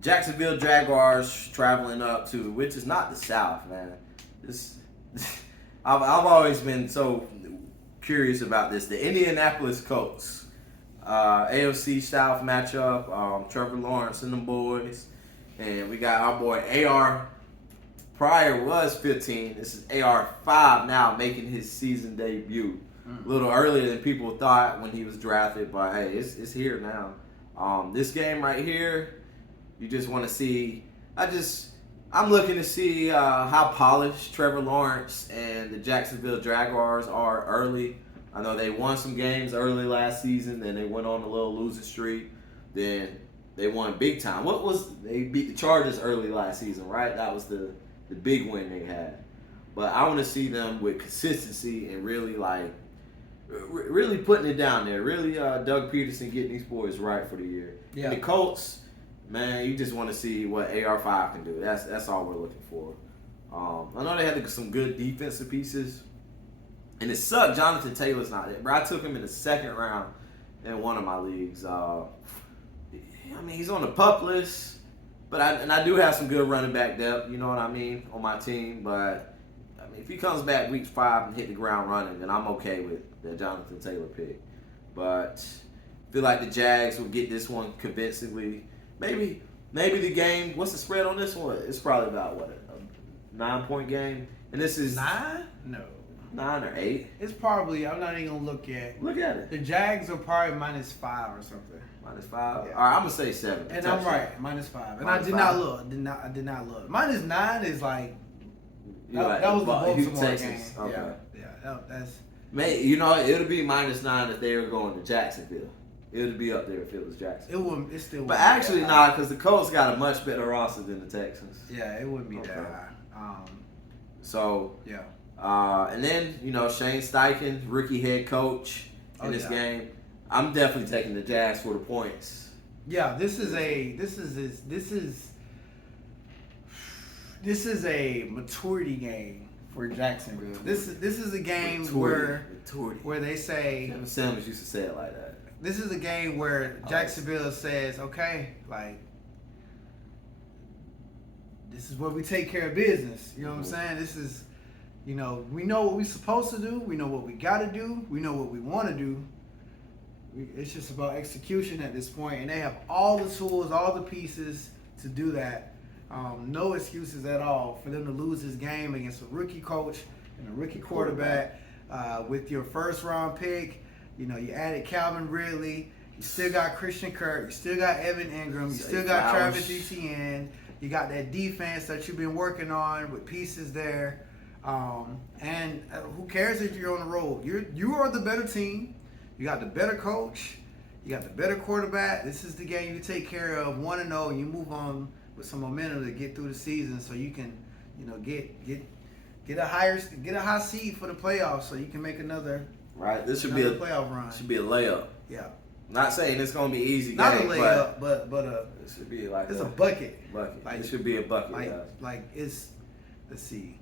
Jacksonville Jaguars traveling up to, which is not the South, man. I've always been so curious about this. The Indianapolis Colts, AFC South matchup. Trevor Lawrence and them boys, and we got our boy AR. Prior was 15. This is AR5 now making his season debut. A little earlier than people thought when he was drafted, but hey, it's here now. This game right here, you just want to see. I'm looking to see how polished Trevor Lawrence and the Jacksonville Jaguars are early. I know they won some games early last season, then they went on a little losing streak. Then they won big time. They beat the Chargers early last season, right? That was the big win they had. But I want to see them with consistency and really putting it down there. Really, Doug Peterson getting these boys right for the year. Yeah. And the Colts, man, you just want to see what AR5 can do. That's all we're looking for. I know they had some good defensive pieces. And it sucked Jonathan Taylor's not there. Bro, I took him in the second round in one of my leagues. I mean, he's on the PUP list. But I do have some good running back depth, you know what I mean, on my team. But, I mean, if he comes back week 5 and hit the ground running, then I'm okay with the Jonathan Taylor pick. But I feel like the Jags will get this one convincingly. Maybe the game, what's the spread on this one? It's probably about, a 9-point game? And this is 9? No. 9 or 8? It's probably, I'm not even going to look at. Look at it. The Jags are probably -5 or something. -5? Yeah. All right, I'm going to say 7. And I'm right, -5. And I did -5. not look. I did not look. -9 is like, that was the Baltimore game. Okay. Yeah, that's. You know, it'll be -9 if they were going to Jacksonville. It would be up there if it was Jacksonville. It wouldn't. It still. But actually, nah, because the Colts got a much better roster than the Texans. Yeah, it wouldn't be Okay. that high. So, Yeah. and then Shane Steichen, rookie head coach in this game. I'm definitely taking the Jags for the points. Yeah, this is a maturity game for Jacksonville. This is a game where they say Kevin Samuels used to say it like that. This is a game where Jacksonville says, okay, like, this is where we take care of business. You know what I'm saying? This is, we know what we're supposed to do. We know what we got to do. We know what we want to do. It's just about execution at this point, and they have all the tools, all the pieces to do that. No excuses at all for them to lose this game against a rookie coach and a rookie quarterback with your first-round pick. You added Calvin Ridley. You still got Christian Kirk. You still got Evan Ingram. You still got Travis Etienne. You got that defense that you've been working on with pieces there. And who cares if you're on the road? You are the better team. You got the better coach. You got the better quarterback. This is the game you take care of 1-0, and you move on with some momentum to get through the season, so you can, get a high seed for the playoffs, so you can make another. Right. This should be a playoff run. Should be a layup. Yeah. Not saying it's gonna be easy. Not game, a layup, but it should be like it's a bucket. Bucket. Like, it should be a bucket. Like it's. Let's see.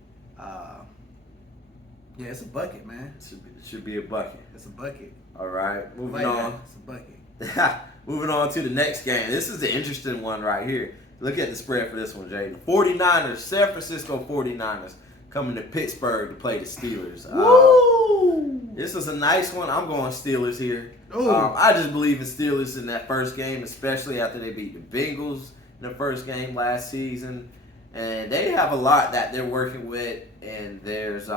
Yeah, it's a bucket, man. It should be a bucket. It's a bucket. All right, moving on. It's a bucket. Moving on to the next game. This is the interesting one right here. Look at the spread for this one, Jay. The 49ers, San Francisco 49ers, coming to Pittsburgh to play the Steelers. Woo! This is a nice one. I'm going Steelers here. Ooh. I just believe in Steelers in that first game, especially after they beat the Bengals in the first game last season. And they have a lot that they're working with. And there's,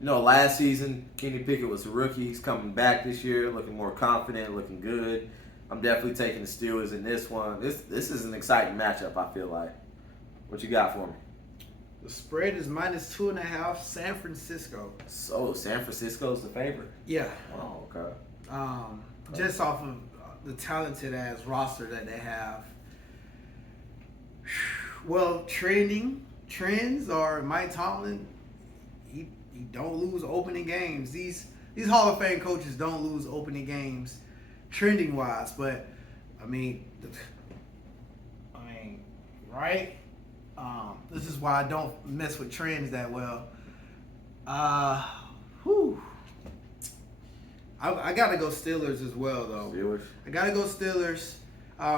last season, Kenny Pickett was a rookie. He's coming back this year, looking more confident, looking good. I'm definitely taking the Steelers in this one. This is an exciting matchup, I feel like. What you got for me? The spread is -2.5. San Francisco. So San Francisco's the favorite. Yeah. Oh, okay. Just off of the talented ass roster that they have. Well, trends are Mike Tomlin. He don't lose opening games. These Hall of Fame coaches don't lose opening games, trending wise. But I mean, right? This is why I don't mess with trends that well. I gotta go Steelers as well, though. Steelers. I gotta go Steelers.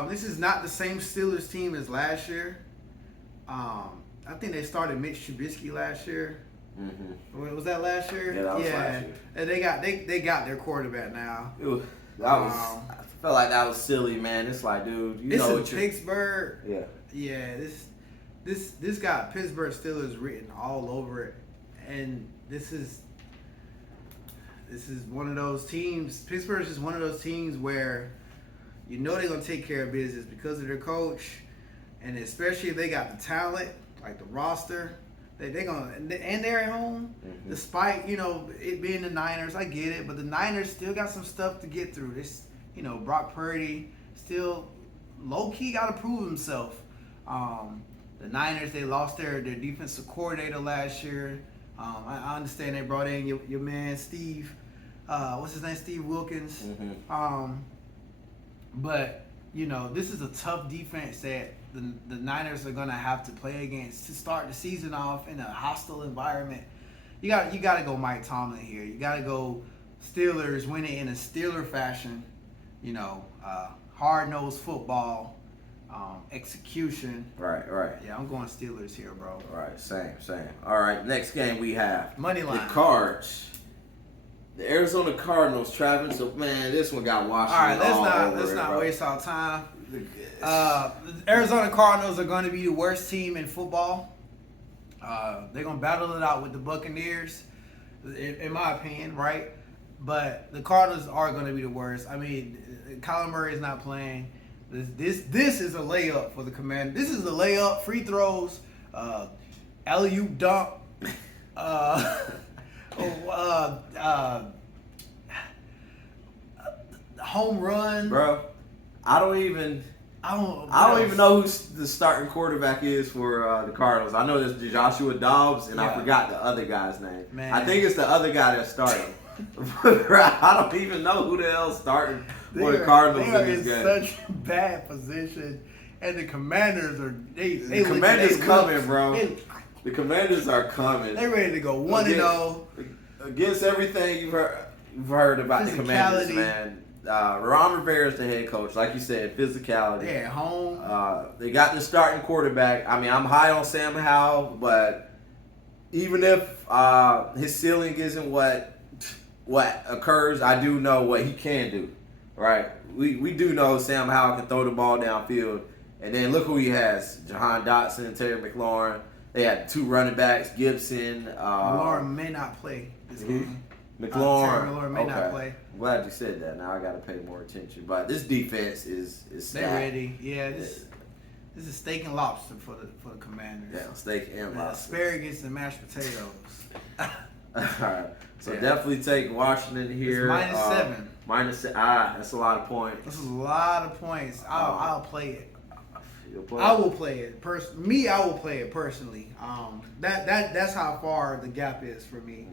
This is not the same Steelers team as last year. I think they started Mitch Trubisky last year. Mm-hmm. Was that last year? Yeah, that was last year. And they got their quarterback now. I felt like that was silly, man. It's like, dude, it's in Pittsburgh. Yeah. Yeah, this got Pittsburgh Steelers written all over it, and this is one of those teams. Pittsburgh is just one of those teams where they're gonna take care of business because of their coach, and especially if they got the talent, like the roster. They're gonna, and they're at home, despite it being the Niners. I get it, but the Niners still got some stuff to get through. This, Brock Purdy still low key got to prove himself. The Niners, they lost their defensive coordinator last year. I understand they brought in your man Steve. What's his name? Steve Wilkins. But this is a tough defense that the Niners are gonna have to play against to start the season off in a hostile environment. You got to go Mike Tomlin here. You got to go Steelers, win it in a Steeler fashion. Hard-nosed football, execution. Right. Yeah, I'm going Steelers here, bro. Right, same. All right, next game we have money line. The Cards. The Arizona Cardinals traveling. So man, this one got Washington. All right, let's not waste our time. The Arizona Cardinals are going to be the worst team in football. They're going to battle it out with the Buccaneers, in my opinion, right? But the Cardinals are going to be the worst. I mean, Kyler Murray is not playing. This is a layup for the Commanders. This is a layup, free throws, alley-oop dunk, home run. Bro, I don't even know who the starting quarterback is for the Cardinals. I know there's Joshua Dobbs, and I forgot the other guy's name. Man. I think it's the other guy that's starting. I don't even know who the hell's starting for the Cardinals in this game. They are in such bad position, and the Commanders are the Commanders coming, bro. The Commanders are coming. They're ready to go 1-0 against everything you've heard about the Commanders, man. Ron Rivera's the head coach, like you said, physicality. Yeah, home. They got the starting quarterback. I mean, I'm high on Sam Howell, but even if his ceiling isn't what occurs, I do know what he can do, right? We do know Sam Howell can throw the ball downfield, and then look who he has: Jahan Dotson and Terry McLaurin. They had two running backs, Gibson. McLaurin may not play this game. Terry McLaurin may not play. I'm glad you said that. Now I got to pay more attention. But this defense is stacked. They're ready. Yeah, this is steak and lobster for the Commanders. Yeah, steak and lobster. Asparagus and mashed potatoes. All right. So definitely take Washington here. It's -7. -7. That's a lot of points. This is a lot of points. I'll play it. You'll play I will play it. I will play it personally. That's how far the gap is for me.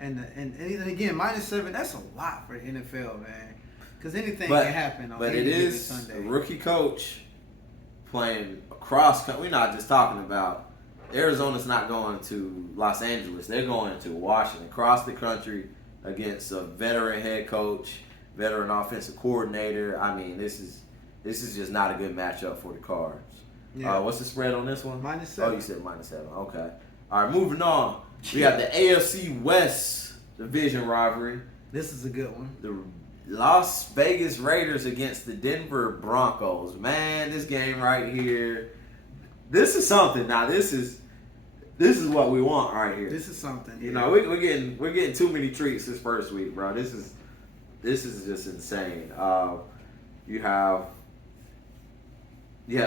And again, -7. That's a lot for the NFL, man. Because anything can happen on any given Sunday. A rookie coach playing across. We're not just talking about Arizona's not going to Los Angeles. They're going to Washington, across the country, against a veteran head coach, veteran offensive coordinator. I mean, this is just not a good matchup for the Cards. Yeah. What's the spread on this one? -7. Oh, you said -7. Okay. All right, moving on. We got the AFC West division rivalry. This is a good one. The Las Vegas Raiders against the Denver Broncos. Man, this game right here. This is something. Now, this is what we want right here. This is something. Yeah. You know, we're getting too many treats this first week, bro. This is just insane. You have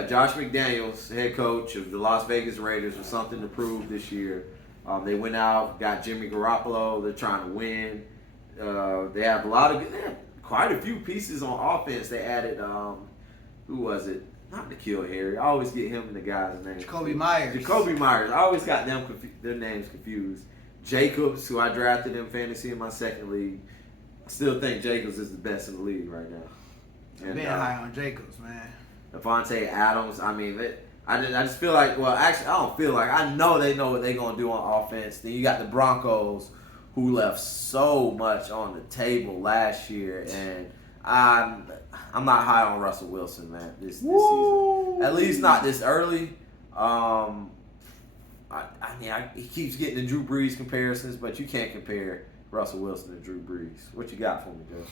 Josh McDaniels, head coach of the Las Vegas Raiders, with something to prove this year. They went out, got Jimmy Garoppolo. They're trying to win. They have quite a few pieces on offense. They added, who was it? Not N'Keal Harry. I always get him and the guy's name. Jacoby Myers. I always got their names confused. Jacobs, who I drafted in fantasy in my second league. I still think Jacobs is the best in the league right now. And, been high on Jacobs, man. Devontae Adams. I mean, I just feel like. Well, actually, I don't feel like. I know they know what they're gonna do on offense. Then you got the Broncos, who left so much on the table last year, and I'm not high on Russell Wilson, man, this season. At least not this early. He keeps getting the Drew Brees comparisons, but you can't compare Russell Wilson to Drew Brees. What you got for me, Joe?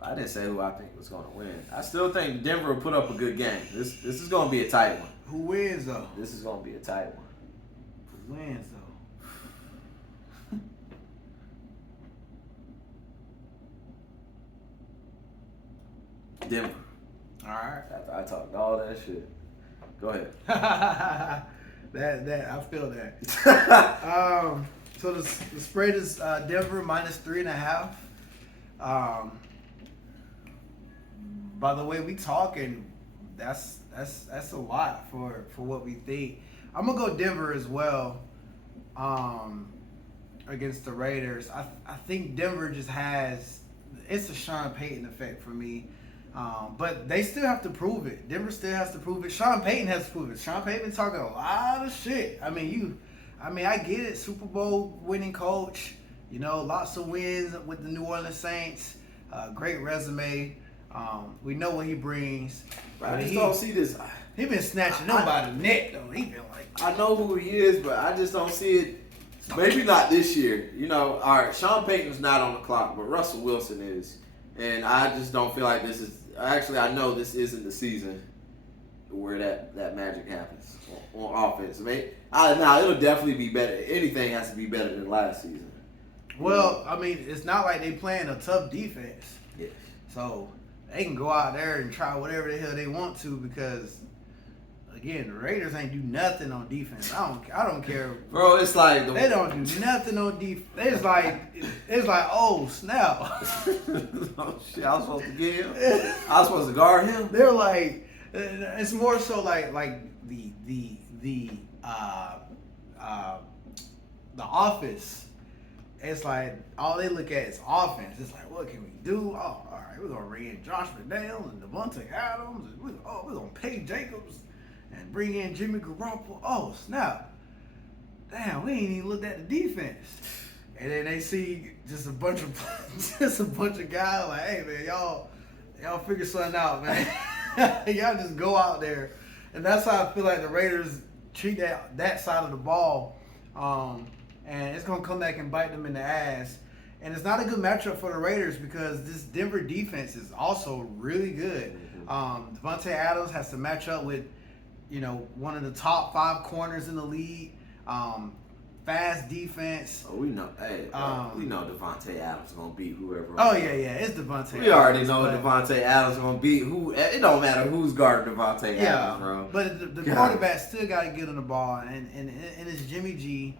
I didn't say who I think was going to win. I still think Denver will put up a good game. This is going to be a tight one. Who wins, though? This is going to be a tight one. Who wins, though? Denver. All right. After I talked all that shit. Go ahead. that I feel that. So the spread is Denver -3.5. By the way we talking, that's a lot for what we think. I'm gonna go Denver as well. Against the Raiders, I think Denver just has, it's a Sean Payton effect for me. But they still have to prove it. Denver still has to prove it. Sean Payton has to prove it. Sean Payton been talking a lot of shit. I get it. Super Bowl winning coach. You know, lots of wins with the New Orleans Saints. Great resume. We know what he brings. I just don't see this. He been snatching them by the neck though. He been like, I know who he is, but I just don't see it. Maybe not this year. You know, all right, Sean Payton's not on the clock, but Russell Wilson is. And I just don't feel like this is. Actually, I know this isn't the season where that magic happens on offense. Now it'll definitely be better. Anything has to be better than last season. Well, I mean, it's not like they playing a tough defense. Yes. So they can go out there and try whatever the hell they want to because, again, the Raiders ain't do nothing on defense. I don't care. Bro, it's like they don't do nothing on defense. It's like, oh snap. Oh shit, I was supposed to get him. I was supposed to guard him. They're like, it's more so like the office. It's like all they look at is offense. It's like, what can we do? Oh, all right, we're gonna bring in Josh McDaniels and Devontae Adams, and we're gonna pay Jacobs and bring in Jimmy Garoppolo. Oh snap! Damn, we ain't even looked at the defense. And then they see just a bunch of guys like, hey man, y'all figure something out, man. Y'all just go out there, and that's how I feel like the Raiders treat that side of the ball. And it's going to come back and bite them in the ass. And it's not a good matchup for the Raiders because this Denver defense is also really good. Devontae Adams has to match up with, one of the top 5 corners in the league. Fast defense. Oh, we know. Hey, we know Devontae Adams is going to beat whoever. Oh, yeah, it's Devontae. We already know Devontae Adams is going to beat who. It don't matter who's guarding Devontae Adams, bro. But the quarterback still got to get on the ball, and it's Jimmy G.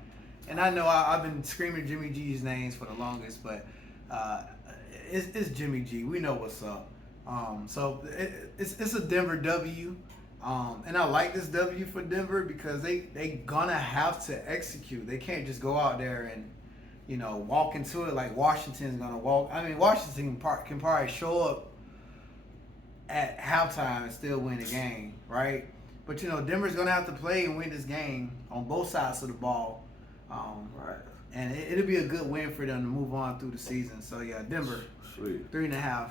And I know I've been screaming Jimmy G's names for the longest, but it's Jimmy G. We know what's up. So it's a Denver W. And I like this W for Denver because they gonna have to execute. They can't just go out there and walk into it like Washington's gonna walk. I mean, Washington can probably show up at halftime and still win the game, right? But Denver's gonna have to play and win this game on both sides of the ball. Right. And it'll be a good win for them to move on through the season. So yeah, Denver, Sweet. 3.5.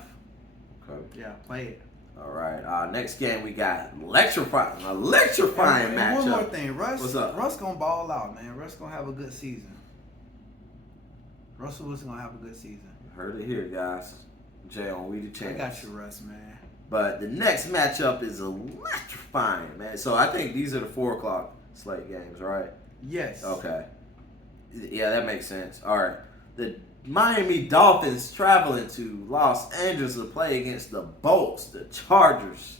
Okay. Yeah, play it. All right. Next game we got electrifying And matchup. one more thing, Russ. What's up? Russ gonna ball out, man. Russ gonna have a good season. Russell Wilson gonna have a good season. Heard it here, guys. Jay on We the Champz. I got you, Russ, man. But the next matchup is electrifying, man. So I think these are the 4 o'clock slate games, right? Yes. Okay. Yeah, that makes sense. All right. The Miami Dolphins traveling to Los Angeles to play against the Bolts, the Chargers.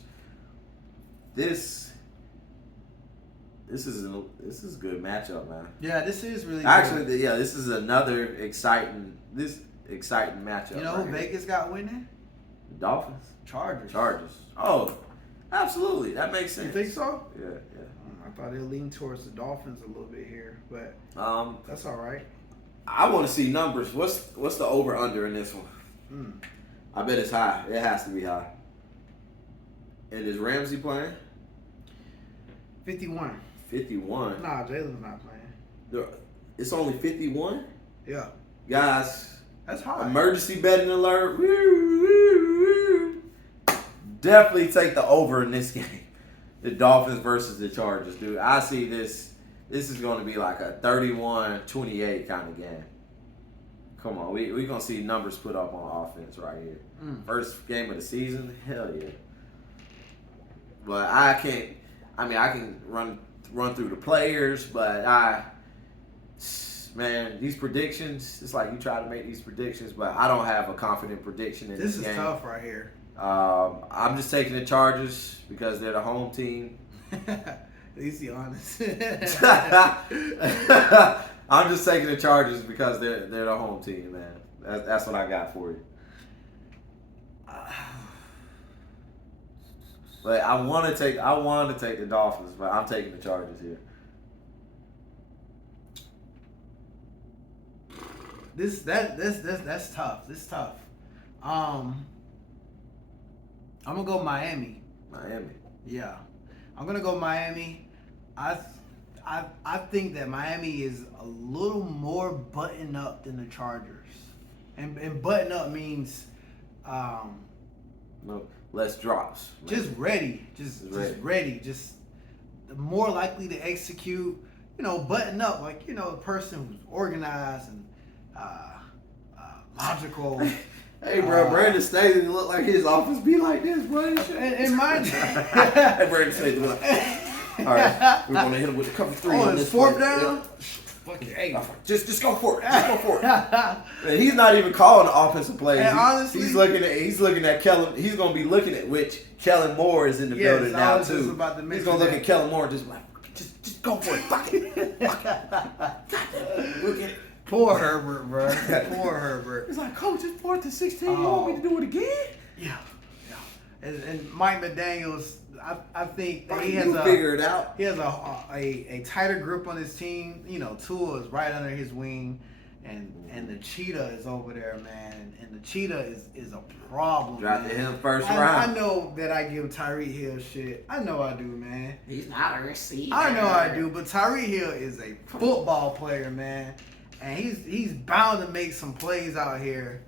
This is a good matchup, man. Yeah, this is really Actually, good. this is another exciting matchup. You know who Vegas got winning? Dolphins. Chargers. Oh, absolutely. That makes sense. You think so? Yeah. I thought they'll lean towards the Dolphins a little bit here, but that's all right. I want to see numbers. What's the over under in this one? I bet it's high. It has to be high. And is Ramsey playing? 51. 51. Nah, Jalen's not playing. It's only 51? Yeah. Guys, That's high. emergency betting alert. Definitely take the over in this game. The Dolphins versus the Chargers, dude. I see this. This is going to be like a 31-28 kind of game. Come on. We're going to see numbers put up on offense right here. First game of the season? Hell yeah. But I can run through the players, but man, these predictions, it's like you try to make these predictions, but I don't have a confident prediction in this game. This is tough right here. I'm just taking the Chargers because they're the home team. At least be honest. I'm just taking the Chargers because they're the home team, man. That's what I got for you. But I want to take the Dolphins, but I'm taking the Chargers here. That's tough. This is tough. I'm gonna go Miami. Miami. Yeah, I'm gonna go Miami. I think that Miami is a little more buttoned up than the Chargers, and button up means No, less drops. just ready, just ready, just more likely to execute. You know, button up like a person who's organized and logical. Hey, bro, Brandon Staley look like his office be like this, bro. And mind you, Hey, Brandon Staley look. All right, we're gonna hit him with the cover 3 on this fourth one. down. Yep. Fuck it, hey. Just go for it. Just go for it. Man, he's not even calling the offensive plays. And honestly, he's looking at Kellen. He's gonna be looking at which Kellen Moore is in the building now I was just too. about to He's mention gonna look that. at Kellen Moore and just like, just go for it. Fuck it. Fuck it. Look at it. Poor Herbert, bro. Poor Herbert. He's like, Coach, it's 4th and 16. You want me to do it again? Yeah. And Mike McDaniels, I think that he has figure it out. He has a tighter grip on his team. You know, Tua is right under his wing, and the Cheetah is over there, man. And the Cheetah is a problem. Drafted man. him first I round. know that I give Tyreek Hill shit. I know I do, man. He's not a receiver. I know I do, but Tyreek Hill is a football player, man. And he's bound to make some plays out here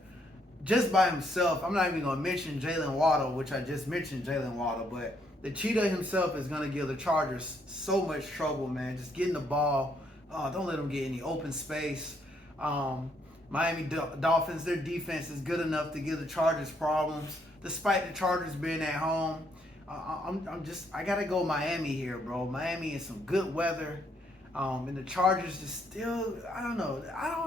just by himself. I'm not even going to mention Jalen Waddle, which I just mentioned Jalen Waddle, but the Cheetah himself is going to give the Chargers so much trouble, man. Just getting the ball. Don't let them get any open space. Miami Dolphins, their defense is good enough to give the Chargers problems, despite the Chargers being at home. I got to go Miami here, bro. Miami is some good weather. And the Chargers just still, I don't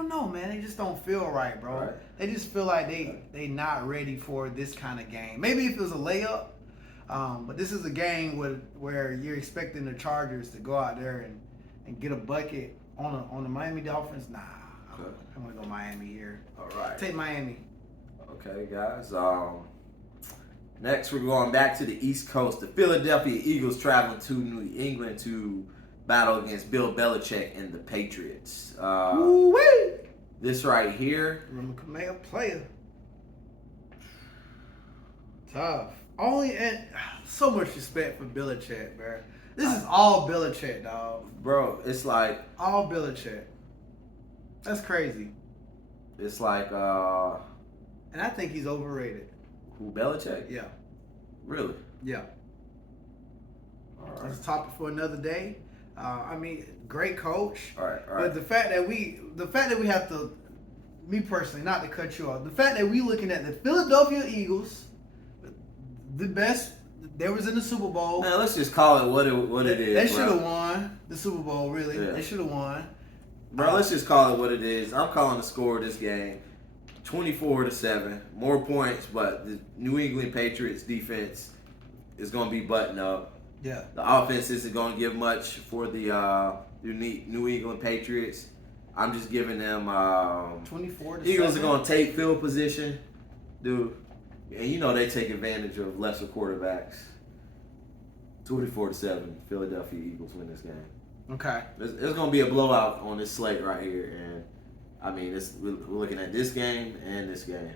know, man. They just don't feel right, bro. Right. They just feel like they not ready for this kind of game. Maybe if it was a layup, but this is a game where you're expecting the Chargers to go out there and get a bucket on the Miami Dolphins. Nah, Okay. I'm gonna go Miami here. All right. Take Miami. Okay, guys. Next, we're going back to the East Coast. The Philadelphia Eagles traveling to New England to battle against Bill Belichick and the Patriots. Woo-wee! This right here. Remember, make a player. Tough. And so much respect for Belichick, bro. This is all Belichick, dog. Bro, it's like... All Belichick. That's crazy. It's like... And I think he's overrated. Who, Belichick? Yeah. Really? Yeah. All right. That's a topic for another day. I mean, great coach. All right. But the fact that we have to, me personally, not to cut you off, the fact that we looking at the Philadelphia Eagles, the best, they was in the Super Bowl. Man, let's just call it what it is. They should have won the Super Bowl. Really, Yeah. They should have won. Bro, let's just call it what it is. I'm calling the score of this game 24-7. More points, but the New England Patriots defense is going to be buttoned up. Yeah. The offense isn't going to give much for the New England Patriots. I'm just giving them 24-7. Eagles are going to take field position, dude. And you know they take advantage of lesser quarterbacks. 24-7, Philadelphia Eagles win this game. Okay. There's going to be a blowout on this slate right here, and I mean, we're looking at this game and this game.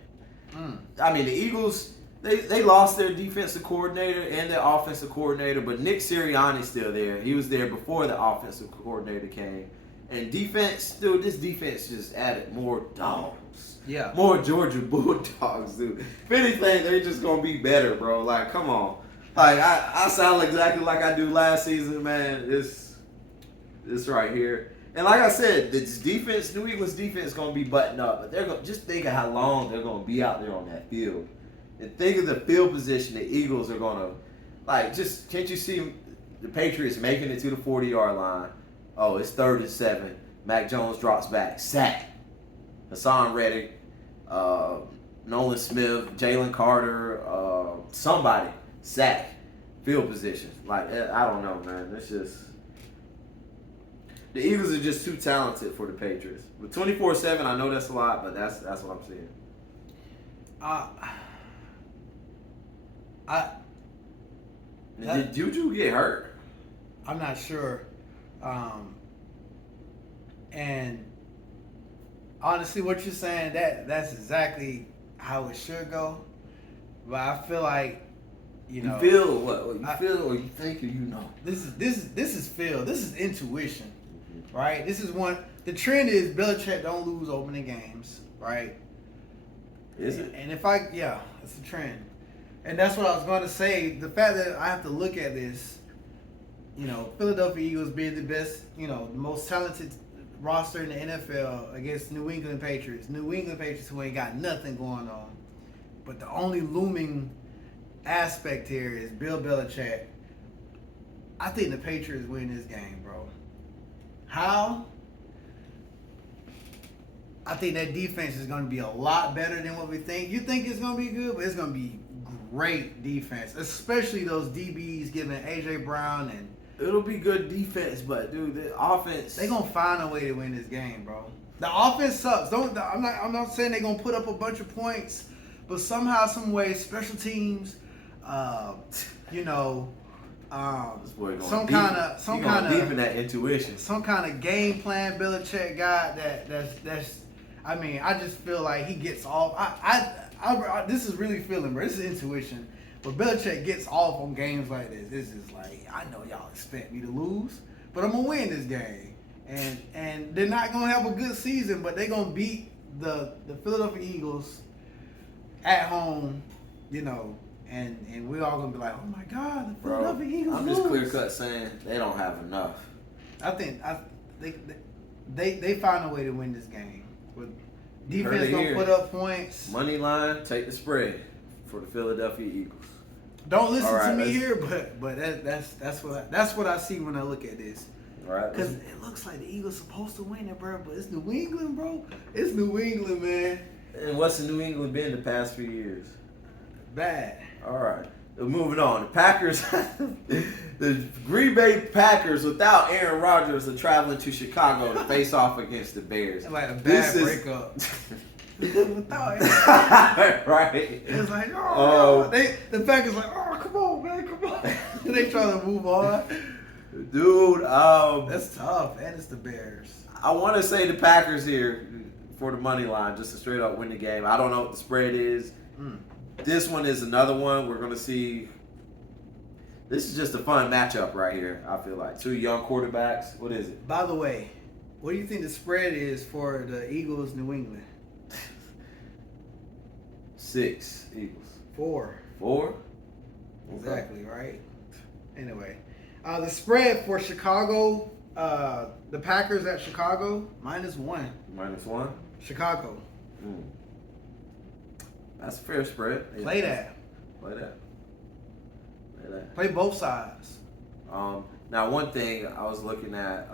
I mean, the Eagles, they lost their defensive coordinator and their offensive coordinator, but Nick Sirianni's still there. He was there before the offensive coordinator came. And defense, dude, this defense just added more dogs. Yeah. More Georgia Bulldogs, dude. If anything, they're just going to be better, bro. Like, come on. Like, I sound exactly like I do last season, man. This right here. And like I said, this defense, New England's defense is going to be buttoned up. But they're going just think of how long they're going to be out there on that field. And think of the field position the Eagles are going to, like, just, can't you see the Patriots making it to the 40-yard line? Oh, it's 3rd and 7. Mac Jones drops back. Sack. Hassan Reddick, Nolan Smith, Jalen Carter, somebody. Sack. Field position. Like, I don't know, man. It's just... The Eagles are just too talented for the Patriots. With 24-7, I know that's a lot, but that's what I'm seeing. Did Juju get hurt? I'm not sure. And honestly, what you're saying, that's exactly how it should go. But I feel like, you know, you feel what you feel, or you think, or you know. This is feel. This is intuition, right? This is one. The trend is Belichick don't lose opening games, right? Is it? And it's a trend. And that's what I was going to say. The fact that I have to look at this, you know, Philadelphia Eagles being the best, you know, the most talented roster in the NFL against New England Patriots. New England Patriots who ain't got nothing going on. But the only looming aspect here is Bill Belichick. I think the Patriots win this game, bro. How? I think that defense is going to be a lot better than what we think. You think it's going to be good, but it's going to be great defense, especially those DBs giving A.J. Brown and... It'll be good defense, but dude, the offense... They gonna find a way to win this game, bro. The offense sucks. I'm not saying they're gonna put up a bunch of points, but somehow, some way, special teams, you know, some kind of deep in that intuition, some kind of game plan Belichick got that's. I mean, I just feel like he gets off. I this is really feeling, bro. This is intuition. But Belichick gets off on games like this. This is like, I know y'all expect me to lose, but I'm gonna win this game. And they're not gonna have a good season, but they're gonna beat the Philadelphia Eagles at home, you know, and we're all gonna be like, oh my God, the Philadelphia Eagles. I'm just clear cut saying they don't have enough. I think they find a way to win this game. With defense gonna put up points. Money line, take the spread for the Philadelphia Eagles. Don't listen to me here, but that's what I see when I look at this. All right. Because it looks like the Eagles supposed to win it, bro. But it's New England, bro. It's New England, man. And what's the New England been the past few years? Bad. All right. Moving on. The Packers, the Green Bay Packers without Aaron Rodgers are traveling to Chicago to face off against the Bears. It's like a bad breakup. Without right. It's like, the Packers like, oh, come on, man, come on. They trying to move on. Dude, that's tough, and it's the Bears. I want to say the Packers here for the money line, just to straight up win the game. I don't know what the spread is. This one is another one we're going to see. This is just a fun matchup right here, I feel like. Two young quarterbacks. What is it? By the way, what do you think the spread is for the Eagles, New England? 6 Eagles. 4. 4? Exactly, right? Anyway, the spread for Chicago, the Packers at Chicago, -1. -1. Chicago. That's a fair spread. Play that. Play that. Play that. Play both sides. Now, one thing I was looking at.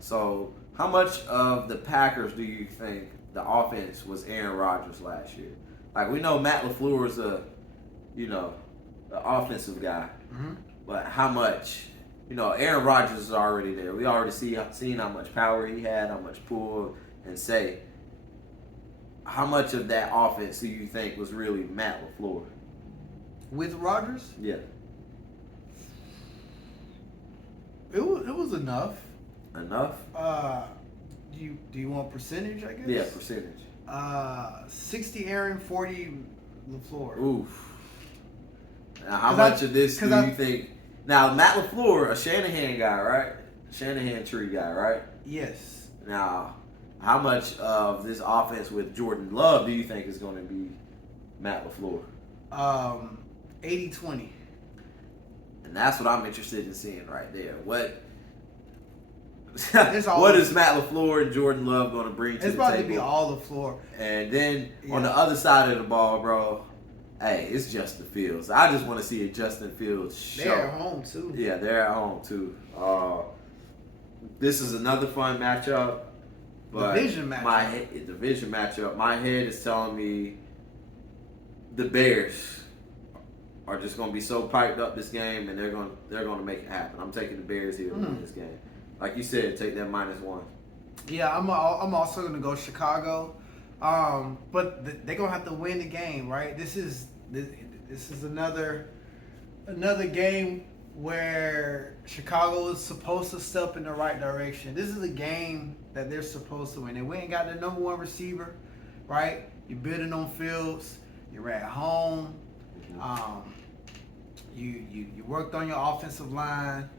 So, how much of the Packers do you think the offense was Aaron Rodgers last year? Like, we know Matt LaFleur is the offensive guy. Mm-hmm. But how much, Aaron Rodgers is already there. We already seen how much power he had, how much pull and say. How much of that offense do you think was really Matt LaFleur? With Rodgers? Yeah. It was enough. Enough? Do you want percentage, I guess? Yeah, percentage. 60 Aaron, 40 LaFleur. Oof. Now, how much of this do you think? Now, Matt LaFleur, a Shanahan guy, right? Shanahan tree guy, right? Yes. Now, how much of this offense with Jordan Love do you think is going to be Matt LaFleur? 80-20. And that's what I'm interested in seeing right there. What It's all- what is Matt LaFleur and Jordan Love going to bring to the table? It's about to be all LaFleur. And then on the other side of the ball, bro, hey, it's Justin Fields. I just want to see a Justin Fields show. They're at home, too. Yeah, they're at home, too. This is another fun matchup. But Division matchup. Division matchup. My head is telling me the Bears are just going to be so piped up this game, and they're going to make it happen. I'm taking the Bears here to win this game. Like you said, take that -1. Yeah, I'm also gonna go Chicago, but they're gonna have to win the game, right? This is another game where Chicago is supposed to step in the right direction. This is a game that they're supposed to win. And we ain't got the number one receiver, right? You're building on Fields. You're at home. You worked on your offensive line.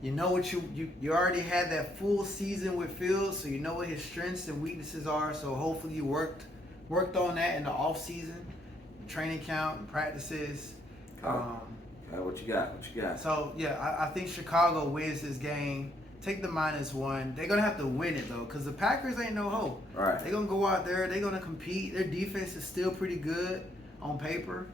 You know what you already had that full season with Fields, so you know what his strengths and weaknesses are. So hopefully you worked on that in the off season, training camp, and practices. What you got? So yeah, I think Chicago wins this game. Take the -1. They're gonna have to win it though, because the Packers ain't no hope. Right. They're gonna go out there. They're gonna compete. Their defense is still pretty good on paper.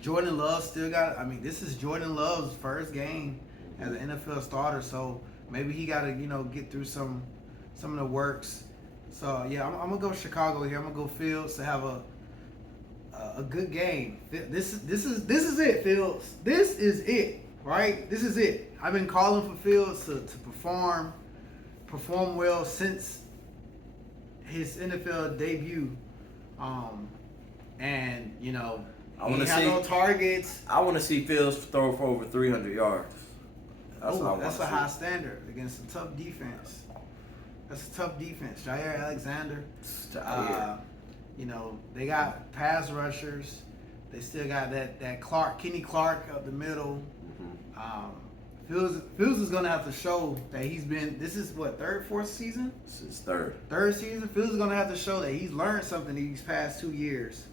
Jordan Love still got. I mean, this is Jordan Love's first game as an NFL starter, so maybe he got to get through some of the works. So yeah, I'm gonna go Chicago here. I'm gonna go Fields to have a good game. This is it, Fields. This is it, right? This is it. I've been calling for Fields to perform well since his NFL debut, and I want to see no targets. I want to see Fields throw for over 300 yards. That's a high standard against a tough defense. That's a tough defense. Jair Alexander. They got pass rushers. They still got that Kenny Clark up the middle. Fields is gonna have to show that he's been. This is what, third, fourth season? This is third season. Fields is gonna have to show that he's learned something these past 2 years.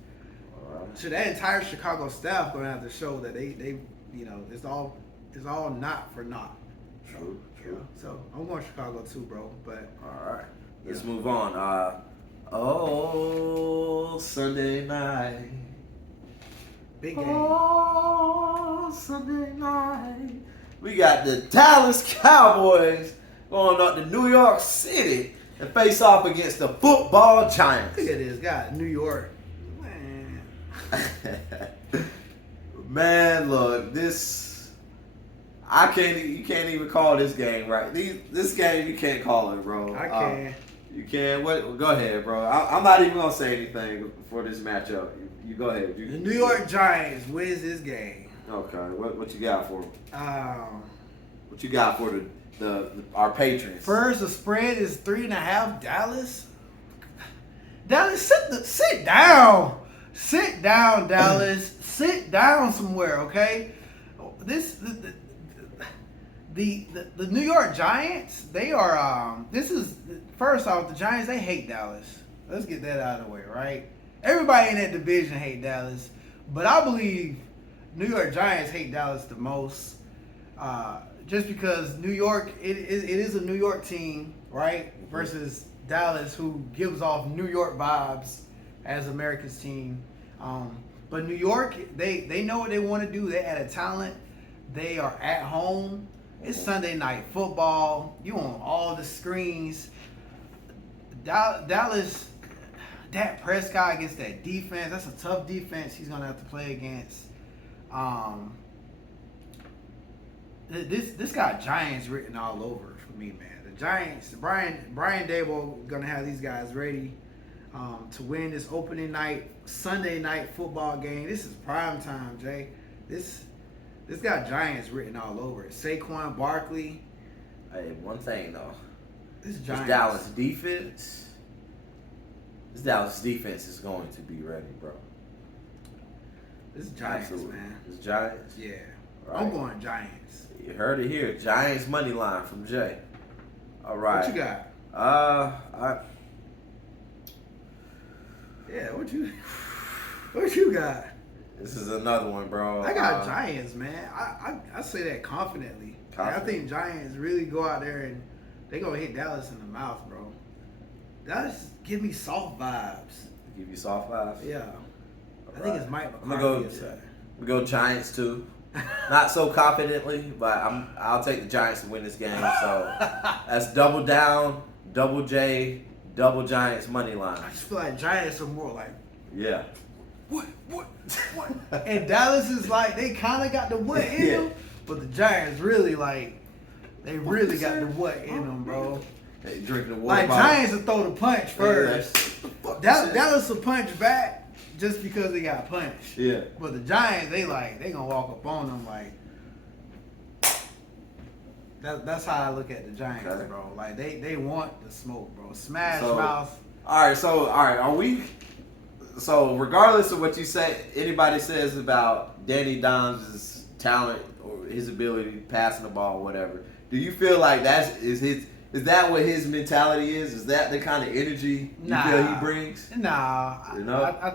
So that entire Chicago staff gonna have to show that they it's all not for naught. True. So I'm going Chicago too, bro. But all right, let's move on. Sunday night. Big game. Sunday night. We got the Dallas Cowboys going up to New York City and face off against the football Giants. Look at this guy, New York. Man, look, this you can't even call this game right. This game you can't call it, bro. I can. You can. What? Go ahead, bro. I'm not even gonna say anything for this matchup. You go ahead. The New York Giants wins this game. Okay. What you got for them? What you got for our patrons? First, the spread is 3.5. Dallas. Dallas, sit down. Sit down, Dallas. Sit down somewhere, okay? The New York Giants, they are first off, the Giants, they hate Dallas. Let's get that out of the way, right? Everybody in that division hate Dallas. But I believe New York Giants hate Dallas the most. Just because New York, it is a New York team, right? Versus Dallas, who gives off New York vibes as America's team. But New York, they know what they want to do. They added talent. They are at home. It's Sunday night football. You on all the screens. Dallas, Dak Prescott against that defense. That's a tough defense he's going to have to play against. This got Giants written all over for me, man. The Giants, Brian Daboll gonna have these guys ready to win this opening night Sunday night football game. This is prime time, Jay. This got Giants written all over it. Saquon Barkley. Hey, one thing though, This This Dallas defense is going to be ready, bro. This is Giants, Absolutely. man. This Giants. Yeah, Right. I'm going Giants. You heard it here. Giants money line from Jay. All right. What you got? What you got? This is another one, bro. I got Giants, man. I say that confidently. Like, I think Giants really go out there and they gonna hit Dallas in the mouth, bro. Dallas give me soft vibes. Give you soft vibes. Yeah. All I think right. it's Mike I'm McCarthy. we go Giants too. Not so confidently, but I'll take the Giants to win this game. So that's double down, double J, double Giants money line. I just feel like Giants are more like Yeah. what? And Dallas is like they kind of got the what in Yeah. them, but the Giants really like they really got the what in them, bro. Hey, drinking the water Like bottle. Giants will throw the punch first. Dallas. Dallas will punch back just because they got punched. Yeah. But the Giants, they gonna walk up on them like. That's how I look at the Giants, Okay. bro. Like they want the smoke, bro. Smash So- mouth. All right. Are we? So regardless of what you say, anybody says about Danny Dimes' talent or his ability passing the ball, or whatever, do you feel like is that what his mentality is? Is that the kind of energy you feel he brings? Nah, You know? I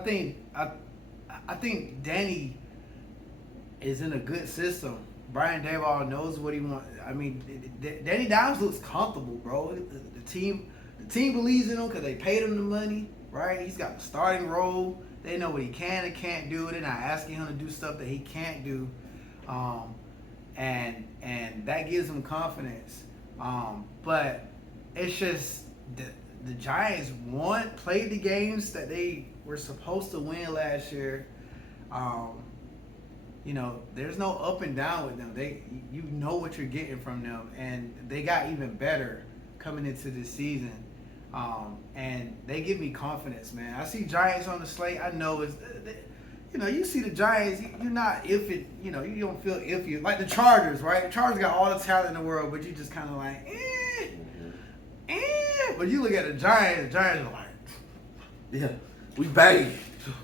think Danny is in a good system. Brian Daboll knows what he wants. I mean, Danny Dimes looks comfortable, bro. The team believes in him because they paid him the money, right? He's got the starting role. They know what he can and can't do. They're not asking him to do stuff that he can't do, and that gives him confidence. But it's just the Giants played the games that they were supposed to win last year. There's no up and down with them. You know what you're getting from them, and they got even better coming into this season. And they give me confidence, man. I see Giants on the slate. I know you see the Giants. You're not iffy. You don't feel iffy like the Chargers, right? The Chargers got all the talent in the world, but you just kind of like, But you look at the Giants are like, Yeah, we bang.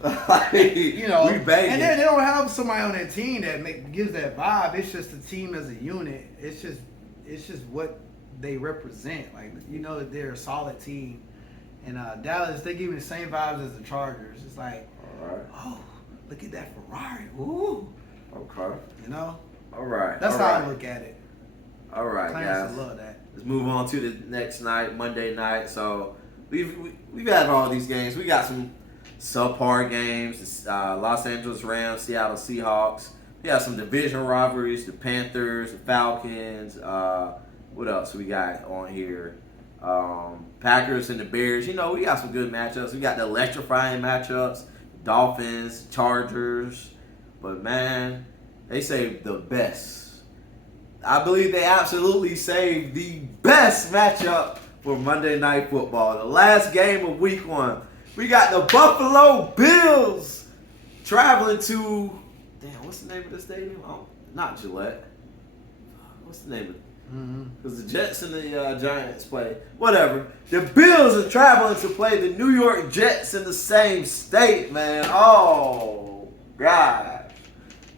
we bang. and they don't have somebody on their team that gives that vibe. It's just the team as a unit. It's just what they represent. Like that they're a solid team. And Dallas, they give me the same vibes as the Chargers. It's like, All right. oh, look at that Ferrari. Ooh. Okay. All right. That's all how right. I look at it. All right, Clarence guys. will love that. Let's move on to the next night, Monday night. So we've had all these games. We got some subpar games. Los Angeles Rams, Seattle Seahawks. We got some division rivalries. The Panthers, the Falcons. What else we got on here? Packers and the Bears. We got some good matchups. We got the electrifying matchups. Dolphins, Chargers. But man, they saved the best. I believe they absolutely saved the best matchup for Monday Night Football. The last game of Week 1. We got the Buffalo Bills traveling to, what's the name of the stadium? Oh, not Gillette. What's the name of it? Because the Jets and the Giants play. Whatever. The Bills are traveling to play the New York Jets in the same state, man. Oh, God.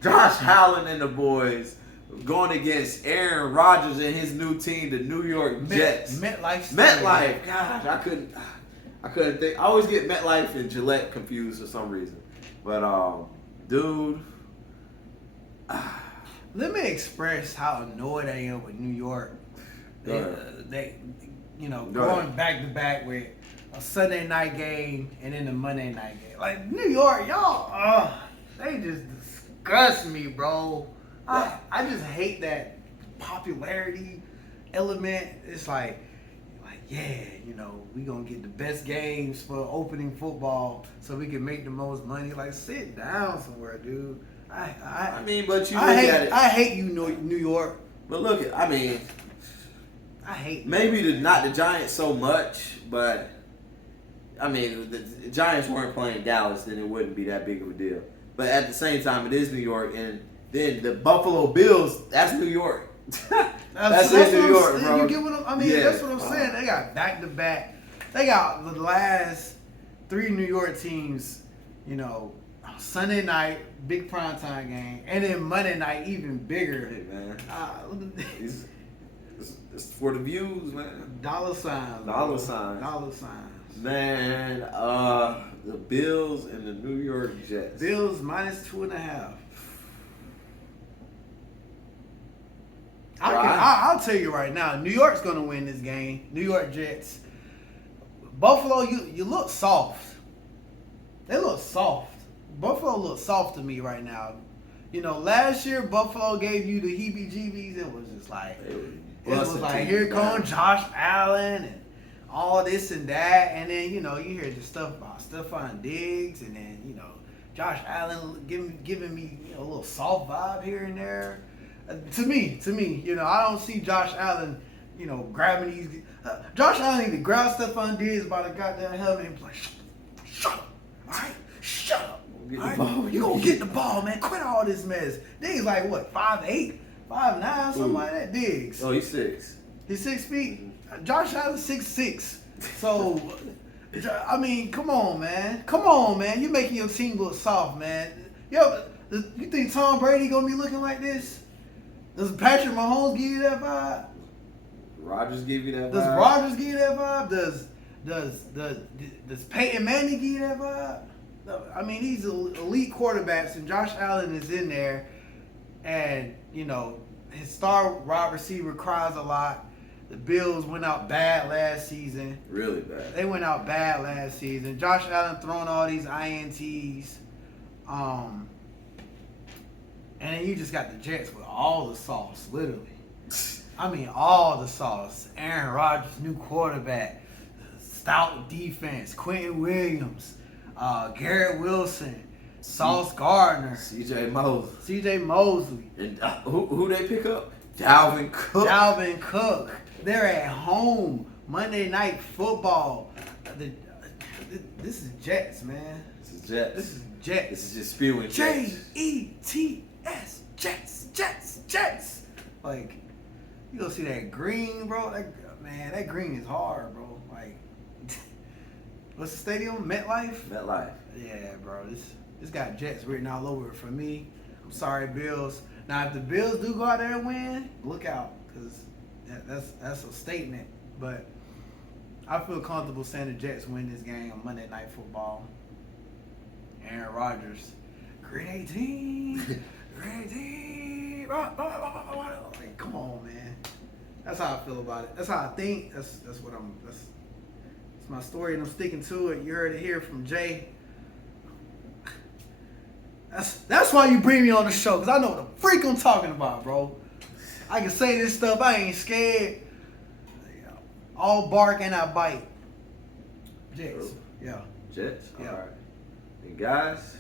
Josh Allen and the boys going against Aaron Rodgers and his new team, the New York Jets. MetLife. Gosh, I couldn't think. I always get MetLife and Gillette confused for some reason. But Dude. Let me express how annoyed I am with New York. They going back to back with a Sunday night game and then a Monday night game. Like New York, y'all, they just disgust me, bro. I just hate that popularity element. It's like, yeah, we gonna get the best games for opening football so we can make the most money. Like, sit down somewhere, dude. But you look at it. I hate New York. But look at, I hate maybe not the Giants so much, but the Giants weren't playing Dallas, then it wouldn't be that big of a deal. But at the same time, it is New York, and then the Buffalo Bills, that's New York. that's in New York, bro. You get what that's what I'm saying. They got back-to-back. They got the last 3 New York teams, Sunday night, big primetime game, and then Monday night, even bigger. Hey, man. It's for the views, man. Dollar signs. Man, the Bills and the New York Jets. Bills -2.5. I'll tell you right now, New York's going to win this game. New York Jets. Buffalo, you look soft. They look soft. Buffalo looks soft to me right now. Last year Buffalo gave you the heebie-jeebies. It was just like, here comes Josh Allen and all this and that, and then you hear the stuff about Stephon Diggs, and then Josh Allen giving me a little soft vibe here and there. To me, I don't see Josh Allen, grabbing these. Josh Allen need to grab Stephon Diggs by the goddamn helmet and be like, shut up, all right, shut up. You gonna get the ball, man. Quit all this mess. Diggs like what, 5'8", 5'9", something like that. Diggs. Oh, he's 6. He's 6 feet. Josh Allen 6'6". So, come on, man. You making your team look soft, man. Yo, you think Tom Brady gonna be looking like this? Does Patrick Mahomes give you that vibe? Rodgers give you that vibe? Does Rodgers give you that vibe? Does Peyton Manning give you that vibe? No, these elite quarterbacks, and Josh Allen is in there, and his star wide receiver cries a lot. The Bills went out bad last season. Really bad. They went out bad last season. Josh Allen throwing all these INTs, and then you just got the Jets with all the sauce, literally. All the sauce. Aaron Rodgers, new quarterback, stout defense, Quentin Williams, Garrett Wilson, Sauce Gardner, C.J. Mosley. And who they pick up? Dalvin Cook. They're at home. Monday Night Football. This is Jets, man. This is Jets. This is just spewing Jets. Jets. Like, you gonna see that green, bro? That green is hard, bro. Like, what's the stadium? MetLife. Yeah, bro. This got Jets written all over it for me. I'm sorry, Bills. Now, if the Bills do go out there and win, look out, because that's a statement. But I feel comfortable saying the Jets win this game on Monday Night Football. Aaron Rodgers, great 18. Like, come on, man. That's how I feel about it. That's how I think. That's my story, and I'm sticking to it. You heard it here from Jay. That's why you bring me on the show, because I know what the freak I'm talking about, bro. I can say this stuff. I ain't scared. All bark and I bite. Jets. Yeah. Jets? Yeah. All right. And guys,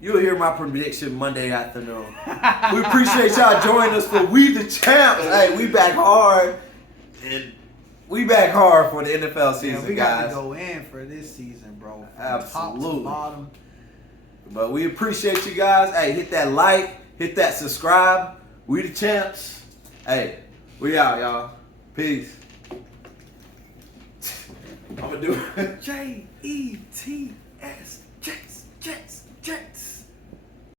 you'll hear my prediction Monday afternoon. We appreciate y'all joining us for We the Champz. Hey, we back hard. And we back hard for the NFL season, we got guys. to go in for this season, bro. Absolutely. Top to bottom. But we appreciate you guys. Hey, hit that like, hit that subscribe. We the Champz. Hey, we out, y'all. Peace. I'm gonna do it. Jets. Jets.